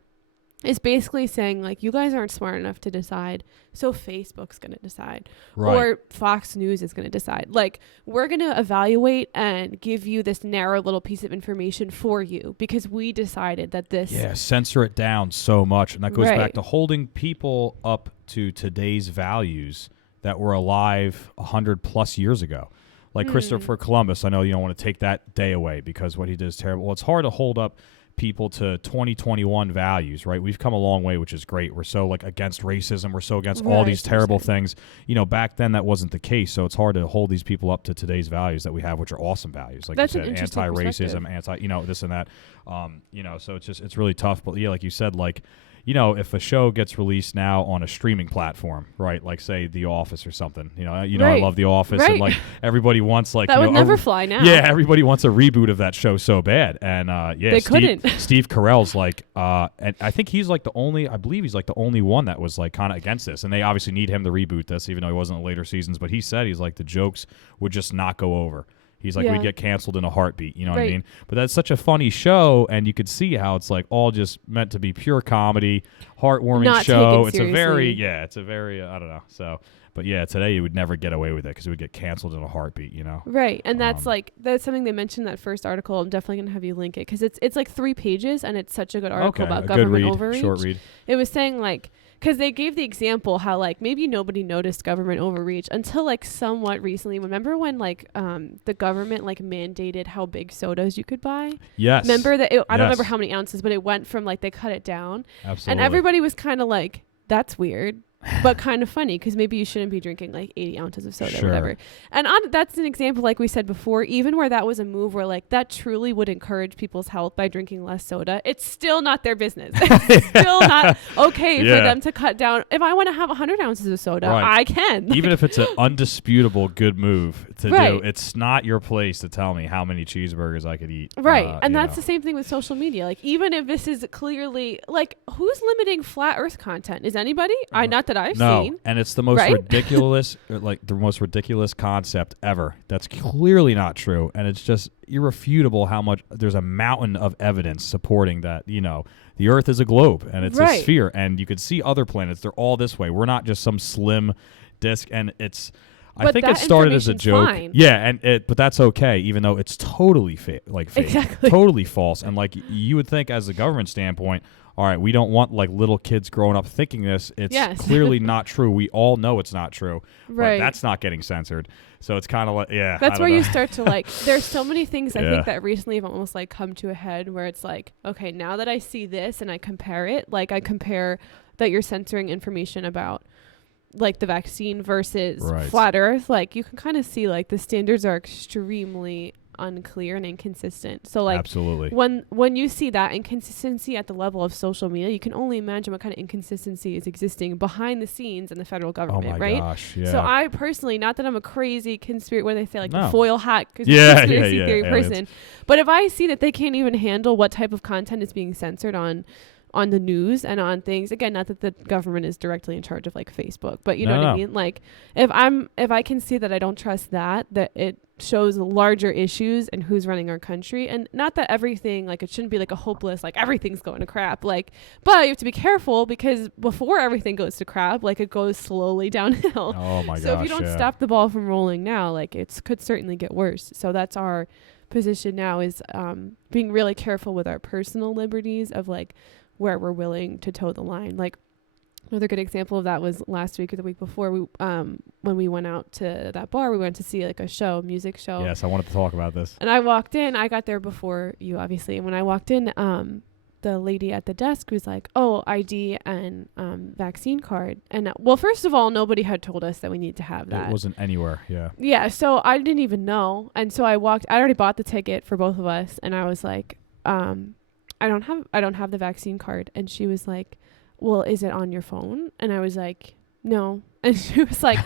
is basically saying like, you guys aren't smart enough to decide, so Facebook's going to decide, or Fox News is going to decide. Like, we're going to evaluate and give you this narrow little piece of information for you because we decided that this. Yeah, censor it down so much. And that goes back to holding people up to today's values that were alive 100+ years ago. Like Christopher Columbus, I know you don't want to take that day away because what he did is terrible. Well, it's hard to hold up people to 2021 values, right? We've come a long way, which is great. We're so like against racism. We're so against all these terrible things. You know, back then that wasn't the case. So it's hard to hold these people up to today's values that we have, which are awesome values. Like That's you said, anti-racism, this and that. So it's really tough. But yeah, like you said, like, you know, if a show gets released now on a streaming platform, right, like say The Office or something, I love The Office, and like everybody wants like that would never fly now. Yeah, everybody wants a reboot of that show so bad, and they couldn't. Steve Carell's like, and I think he's like the only one that was like kind of against this, and they obviously need him to reboot this, even though he wasn't in the later seasons. But he said he's like the jokes would just not go over. He's like, we'd get canceled in a heartbeat, you know what I mean? But that's such a funny show, and you could see how it's like all just meant to be pure comedy, heartwarming show. It's a very, I don't know. So, but yeah, today you would never get away with it because it would get canceled in a heartbeat, Right, and that's that's something they mentioned in that first article. I'm definitely going to have you link it because it's like 3 pages, and it's such a good article about government overreach. Short read. It was saying like, because they gave the example how like maybe nobody noticed government overreach until like somewhat recently. Remember when like the government like mandated how big sodas you could buy? Yes. Remember that? I don't remember how many ounces, but it went from like they cut it down. Absolutely. And everybody was kind of like, that's weird. But kind of funny because maybe you shouldn't be drinking like 80 ounces of soda or whatever. And that's an example, like we said before, even where that was a move where like that truly would encourage people's health by drinking less soda, it's still not their business. It's still not okay for them to cut down. If I want to have 100 ounces of soda, I can. Even if it's an undisputable good move to do, it's not your place to tell me how many cheeseburgers I could eat. Right. And that's the same thing with social media. Like even if this is clearly like, who's limiting flat earth content? Is anybody? Not that I've seen. And it's the most ridiculous, like the most ridiculous concept ever. That's clearly not true, and it's just irrefutable how much there's a mountain of evidence supporting that. The Earth is a globe and it's a sphere, and you could see other planets. They're all this way. We're not just some slim disk, and it's. I think it started as a joke. Fine. Yeah, but that's okay, even though it's totally fake, totally false. And like you would think, as a government standpoint, all right, we don't want like little kids growing up thinking this. It's clearly not true. We all know it's not true. Right. But that's not getting censored. So it's kind of like, That's where you start to like, there's so many things I think that recently have almost like come to a head where it's like, okay, now that I see this and I compare it, like I compare that you're censoring information about like the vaccine versus flat earth, like you can kind of see like the standards are extremely unclear and inconsistent. So like absolutely when you see that inconsistency at the level of social media, you can only imagine what kind of inconsistency is existing behind the scenes in the federal government, right? Gosh, yeah. So I personally, not that I'm a crazy conspiracy, where they say like the foil hat conspiracy theory person, but if I see that they can't even handle what type of content is being censored on the news and on things, again, not that the government is directly in charge of like Facebook, but you know what I mean? Like if I can see that I don't trust that it shows larger issues and who's running our country, and not that everything, like it shouldn't be like a hopeless, like everything's going to crap, like, but you have to be careful because before everything goes to crap, like it goes slowly downhill. Oh my gosh. So if you don't stop the ball from rolling now, like it could certainly get worse. So that's our position now, is being really careful with our personal liberties of like where we're willing to toe the line. Like another good example of that was last week or the week before, we when we went out to that bar, we went to see like a music show. Yes, I wanted to talk about this. And I walked in, I got there before you obviously, and when I walked in, the lady at the desk was like, oh, ID and vaccine card. And well, first of all, nobody had told us that we need to have that. It wasn't anywhere. Yeah, so I didn't even know. And so I already bought the ticket for both of us, and I was like, I don't have the vaccine card. And she was like, well, is it on your phone? And I was like, no. And she was like,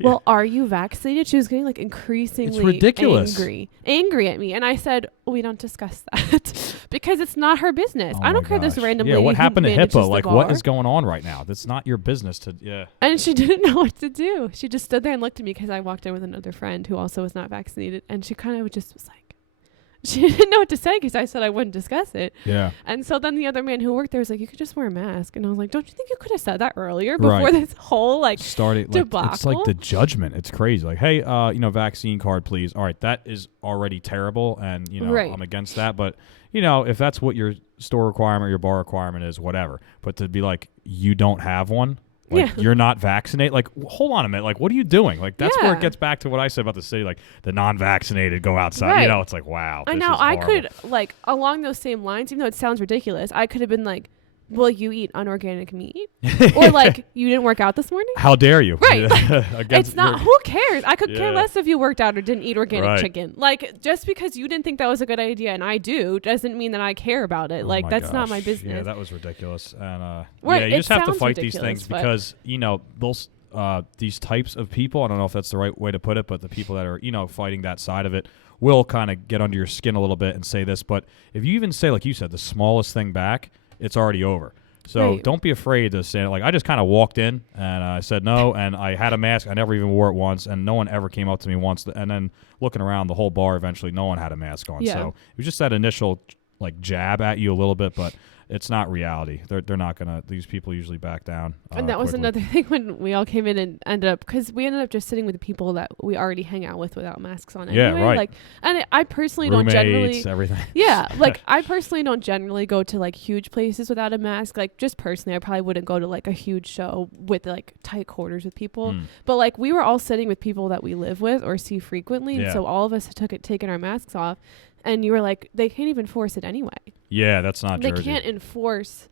well, are you vaccinated? She was getting like increasingly it's ridiculous. angry at me. And I said, we don't discuss that because it's not her business. I don't care this random lady. Yeah, what happened to HIPAA? Like, bar. what is going on right now? That's not your business to, And she didn't know what to do. She just stood there and looked at me because I walked in with another friend who also was not vaccinated. And she kind of just was like, she didn't know what to say because I said I wouldn't discuss it. Yeah. And so then the other man who worked there was like, you could just wear a mask. And I was like, don't you think you could have said that earlier before this whole debacle? Like, it's like the judgment. It's crazy. Like, hey, vaccine card, please. All right, that is already terrible. And, I'm against that. But, if that's what your store requirement, your bar requirement is, whatever. But to be like, you don't have one. Like, you're not vaccinated. Like, hold on a minute. Like, what are you doing? Like, that's where it gets back to what I said about the city. Like, the non-vaccinated go outside. Right. You know, it's like, wow. I know. I could, like, along those same lines, even though it sounds ridiculous, I could have been like, will you eat unorganic meat? Or like, you didn't work out this morning? How dare you? Right. It's not, who cares? I could care less if you worked out or didn't eat organic chicken. Like, just because you didn't think that was a good idea and I do, doesn't mean that I care about it. Like, that's not my business. Yeah, that was ridiculous. And right, you just have to fight these ridiculous, things because, you know, these types of people, I don't know if that's the right way to put it, but the people that are, you know, fighting that side of it will kind of get under your skin a little bit and say this. But if you even say, like you said, the smallest thing back, it's already over. So don't be afraid to say it. Like, I just kind of walked in and I said no, and I had a mask. I never even wore it once, and no one ever came up to me once. And then looking around the whole bar, eventually no one had a mask on. Yeah. So it was just that initial like jab at you a little bit, but it's not reality. They're not gonna. These people usually back down. And that was quickly. another thing when we all came in and ended up, because we ended up just sitting with the people that we already hang out with without masks on anyway. Yeah, right. Like, and I personally Roommates, don't generally. Everything. Yeah, like I personally don't generally go to like huge places without a mask. Like, just personally, I probably wouldn't go to like a huge show with like tight quarters with people. But like, we were all sitting with people that we live with or see frequently, and so all of us had taken our masks off. And you were like, they can't even force it anyway. Yeah, that's not They Jersey. can't enforce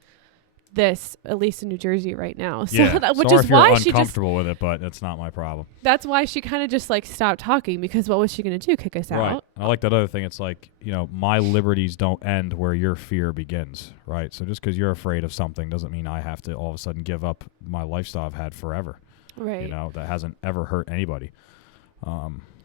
this, at least in New Jersey right now. So Yeah. which Sorry is if you're why she just, uncomfortable with it, but that's not my problem. that's why she kind of just like stopped talking, because what was she going to do? Kick us Right. out? And I like that other thing. It's like, you know, my liberties don't end where your fear begins, right? So just because you're afraid of something doesn't mean I have to all of a sudden give up my lifestyle I've had forever. Right. You know, that hasn't ever hurt anybody.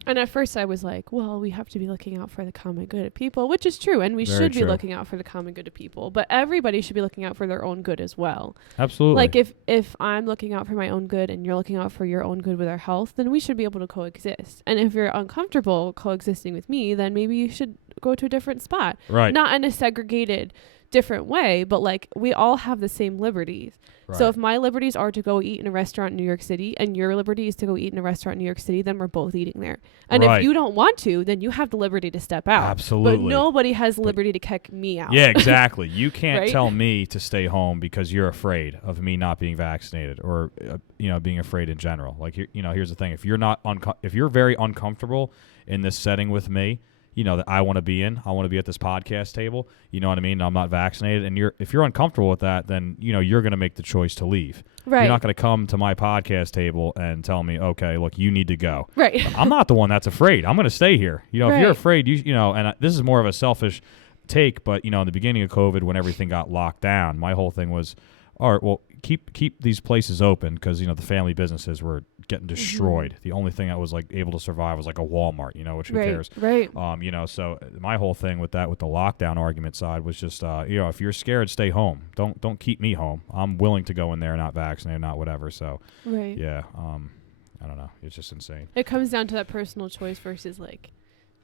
And at first I was like, well, we have to be looking out for the common good of people, which is true. And we Very should be true. looking out for the common good of people. But everybody should be looking out for their own good as well. Absolutely. Like, if I'm looking out for my own good and you're looking out for your own good with our health, then we should be able to coexist. And if you're uncomfortable coexisting with me, then maybe you should go to a different spot. Right. Not in a segregated, different way, but like, we all have the same liberties. Right. So if my liberties are to go eat in a restaurant in New York City and your liberty is to go eat in a restaurant in New York City, then we're both eating there. And Right. if you don't want to, then you have the liberty to step out. Absolutely. But nobody has the liberty to kick me out. Yeah, exactly. You can't Right? tell me to stay home because you're afraid of me not being vaccinated or you know, being afraid in general. Like, you know, here's the thing: if you're not if you're very uncomfortable in this setting with me, you know, that I want to be in, I want to be at this podcast table. You know what I mean? I'm not vaccinated, and if you're uncomfortable with that, then you know you're going to make the choice to leave. Right. You're not going to come to my podcast table and tell me, okay, look, you need to go. Right. I'm not the one that's afraid. I'm going to stay here. You know, if you're Right. afraid, you know, and this is more of a selfish take, but you know, in the beginning of COVID, when everything got locked down, my whole thing was, all right, well, keep these places open because you know the family businesses were getting destroyed. The only thing that was like able to survive was like a Walmart, you know, which who cares? Right. You know, so my whole thing with the lockdown argument side was just, you know, if you're scared, stay home. Don't keep me home. I'm willing to go in there, not vaccinated, not whatever. So, Right. yeah, I don't know. It's just insane. It comes down to that personal choice versus like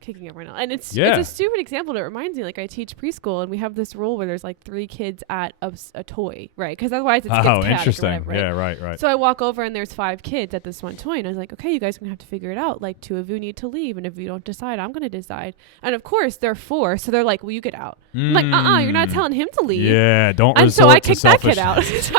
kicking everyone out. And it's Yeah. a stupid example. It reminds me, like, I teach preschool and we have this rule where there's like 3 kids at a toy, right? Because otherwise it's gets chaotic Interesting. or whatever, right? Yeah, right. So I walk over and there's 5 kids at this one toy, and I was like, okay, you guys are gonna have to figure it out. Like, 2 of you need to leave, and if you don't decide, I'm gonna decide. And of course they're 4, so they're like, well, you get out. I'm like, you're not telling him to leave. Yeah, don't. And so I resort to kicked that kid out. selfishness. So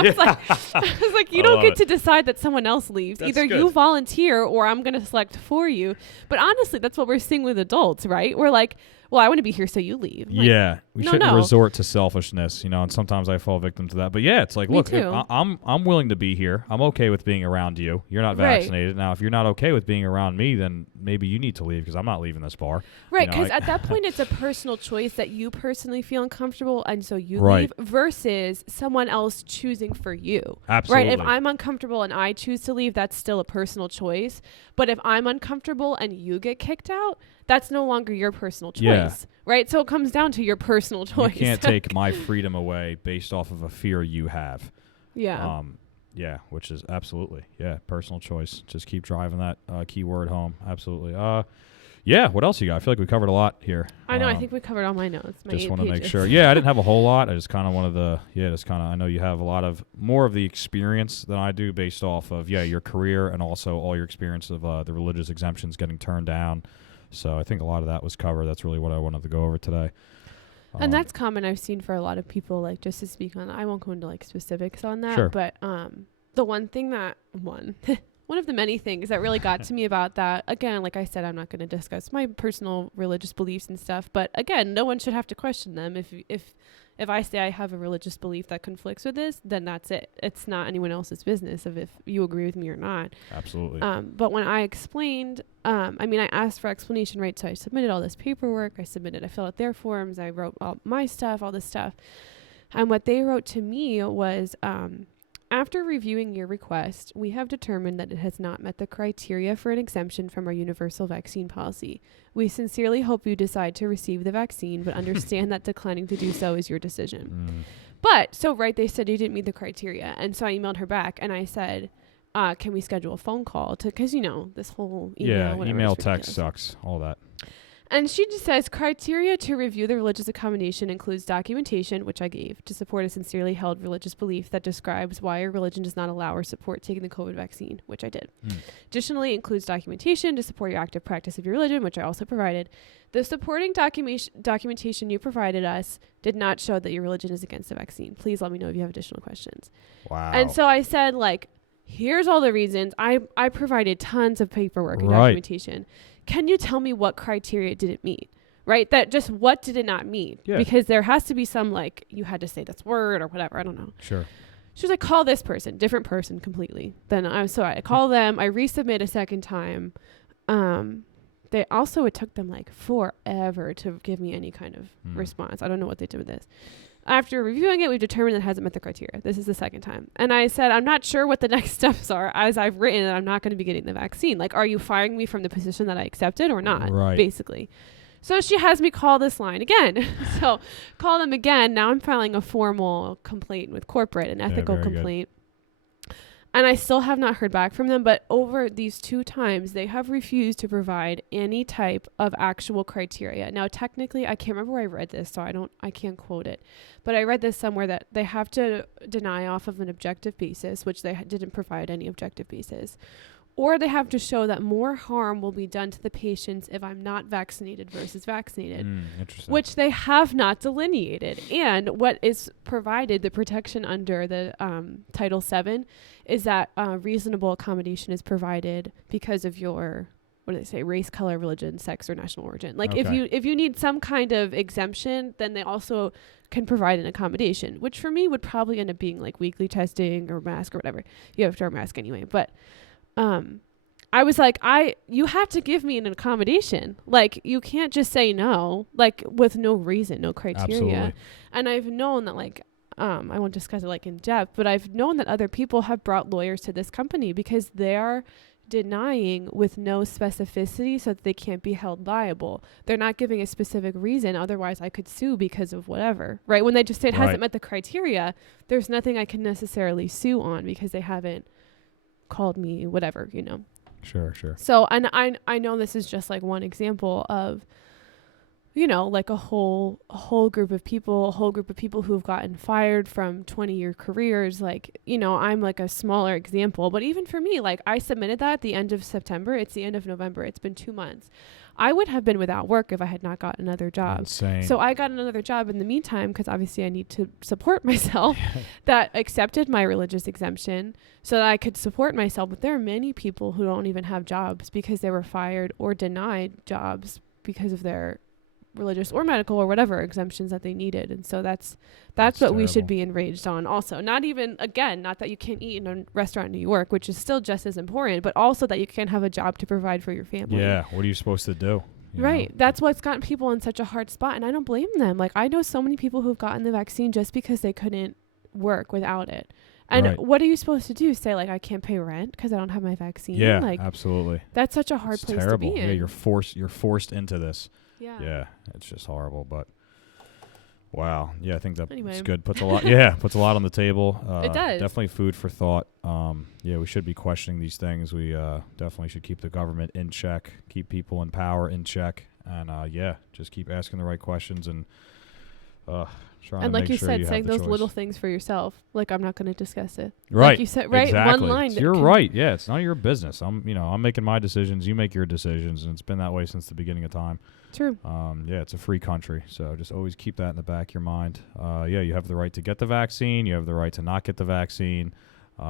I was like, you I don't love get it. to decide that someone else leaves. That's Either good. you volunteer or I'm going to select for you. But honestly, that's what we're seeing with adults, right? We're like, well, I want to be here, so you leave. Like, Yeah, we no, shouldn't no. resort to selfishness, you know. And sometimes I fall victim to that. But yeah, it's like, Me look, too. I'm willing to be here. I'm okay with being around you. You're not Right. vaccinated. Now, if you're not okay with being around me, then maybe you need to leave because I'm not leaving this bar. Right, You know, because at that point, it's a personal choice that you personally feel uncomfortable, and so you Right. leave, versus someone else choosing for you. Absolutely. Right? If I'm uncomfortable and I choose to leave, that's still a personal choice. But if I'm uncomfortable and you get kicked out, that's no longer your personal choice. Yeah. Right? So it comes down to your personal choice. You can't take my freedom away based off of a fear you have. Yeah. Yeah, which is absolutely, personal choice. Just keep driving that key word home. Absolutely. Yeah, what else you got? I feel like we covered a lot here. I know. I think we covered all my notes. My Just 8 want to make pages. sure. Yeah, I didn't have a whole lot. I just kind of wanted to, I know you have a lot of more of the experience than I do based off of, your career and also all your experience of the religious exemptions getting turned down. So I think a lot of that was covered. That's really what I wanted to go over today. And that's common I've seen for a lot of people, like, just to speak on, I won't go into like specifics on that, Sure. but the one thing that one of the many things that really got to me about that, again, like I said, I'm not going to discuss my personal religious beliefs and stuff, but again, no one should have to question them. If I say I have a religious belief that conflicts with this, then that's it. It's not anyone else's business of if you agree with me or not. Absolutely. But when I explained, I asked for explanation, right? So I submitted all this paperwork. I filled out their forms. I wrote all my stuff, all this stuff. And what they wrote to me was, after reviewing your request, we have determined that it has not met the criteria for an exemption from our universal vaccine policy. We sincerely hope you decide to receive the vaccine, but understand that declining to do so is your decision. But, they said you didn't meet the criteria. And so I emailed her back and I said, can we schedule a phone call? Because, this whole email. Yeah, email, text sucks, all that. And she just says, criteria to review the religious accommodation includes documentation, which I gave, to support a sincerely held religious belief that describes why your religion does not allow or support taking the COVID vaccine, which I did. Additionally, includes documentation to support your active practice of your religion, which I also provided. The supporting documentation you provided us did not show that your religion is against the vaccine. Please let me know if you have additional questions. Wow. And so I said, here's all the reasons. I provided tons of paperwork and documentation. Can you tell me what criteria did it meet? Right? That just what did it not meet? Yeah. Because there has to be some you had to say this word or whatever. I don't know. Sure. She was like, call this person, different person completely. Then I call them. I resubmit a second time. It took them forever to give me any kind of response. I don't know what they did with this. After reviewing it, we've determined that it hasn't met the criteria. This is the second time. And I said, I'm not sure what the next steps are, as I've written that I'm not going to be getting the vaccine. Are you firing me from the position that I accepted or not? Right. Basically. So she has me call this line again. So call them again. Now I'm filing a formal complaint with corporate, an ethical complaint. And I still have not heard back from them, but over these 2 times, they have refused to provide any type of actual criteria. Now, technically, I can't remember where I read this, so I can't quote it. But I read this somewhere that they have to deny off of an objective basis, which they didn't provide any objective basis. Or they have to show that more harm will be done to the patients if I'm not vaccinated versus vaccinated, which they have not delineated. And what is provided, the protection under the Title VII, is that reasonable accommodation is provided because of your, race, color, religion, sex, or national origin. If you need some kind of exemption, then they also can provide an accommodation, which for me would probably end up being weekly testing or mask or whatever. You have to wear a mask anyway, but I was you have to give me an accommodation. You can't just say no, with no reason, no criteria. Absolutely. And I've known that I won't discuss it in depth, but I've known that other people have brought lawyers to this company because they are denying with no specificity so that they can't be held liable. They're not giving a specific reason. Otherwise I could sue because of whatever, right? When they just say it hasn't met the criteria, there's nothing I can necessarily sue on because they haven't called me, whatever, Sure. So, and I know this is just one example of, a whole group of people who've gotten fired from 20-year careers. I'm a smaller example, but even for me, I submitted that at the end of September. It's the end of November. It's been 2 months. I would have been without work if I had not gotten another job. Insane. So I got another job in the meantime because obviously I need to support myself that accepted my religious exemption so that I could support myself. But there are many people who don't even have jobs because they were fired or denied jobs because of their religious or medical or whatever exemptions that they needed. And so that's what terrible. We should be enraged on also. Not that you can't eat in a restaurant in New York, which is still just as important, but also that you can't have a job to provide for your family. Yeah. What are you supposed to do? Right. That's what's gotten people in such a hard spot. And I don't blame them. I know so many people who've gotten the vaccine just because they couldn't work without it. And what are you supposed to do? Say I can't pay rent because I don't have my vaccine? Yeah, absolutely. That's such a hard place terrible. to be in. Yeah, you're forced into this. Yeah. It's just horrible, but wow. Yeah, I think that's anyway. good. Puts a lot on the table. It does. Definitely food for thought. We should be questioning these things. We definitely should keep the government in check, keep people in power in check, and just keep asking the right questions and trying and to like make you sure said, you saying have the those choice. little things for yourself. I'm not going to discuss it. Right. Like you said, right? Exactly. One line. You're right. Yeah, it's none of your business. I'm making my decisions. You make your decisions, and it's been that way since the beginning of time. True. It's a free country, so just always keep that in the back of your mind. You have the right to get the vaccine. You have the right to not get the vaccine.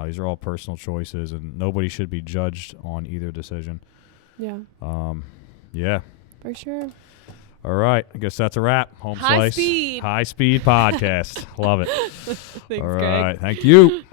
These are all personal choices, and nobody should be judged on either decision. Yeah. Yeah. For sure. All right. I guess that's a wrap. Home High Slice. speed. High speed podcast. Love it. Thanks, all Greg. right. Thank you.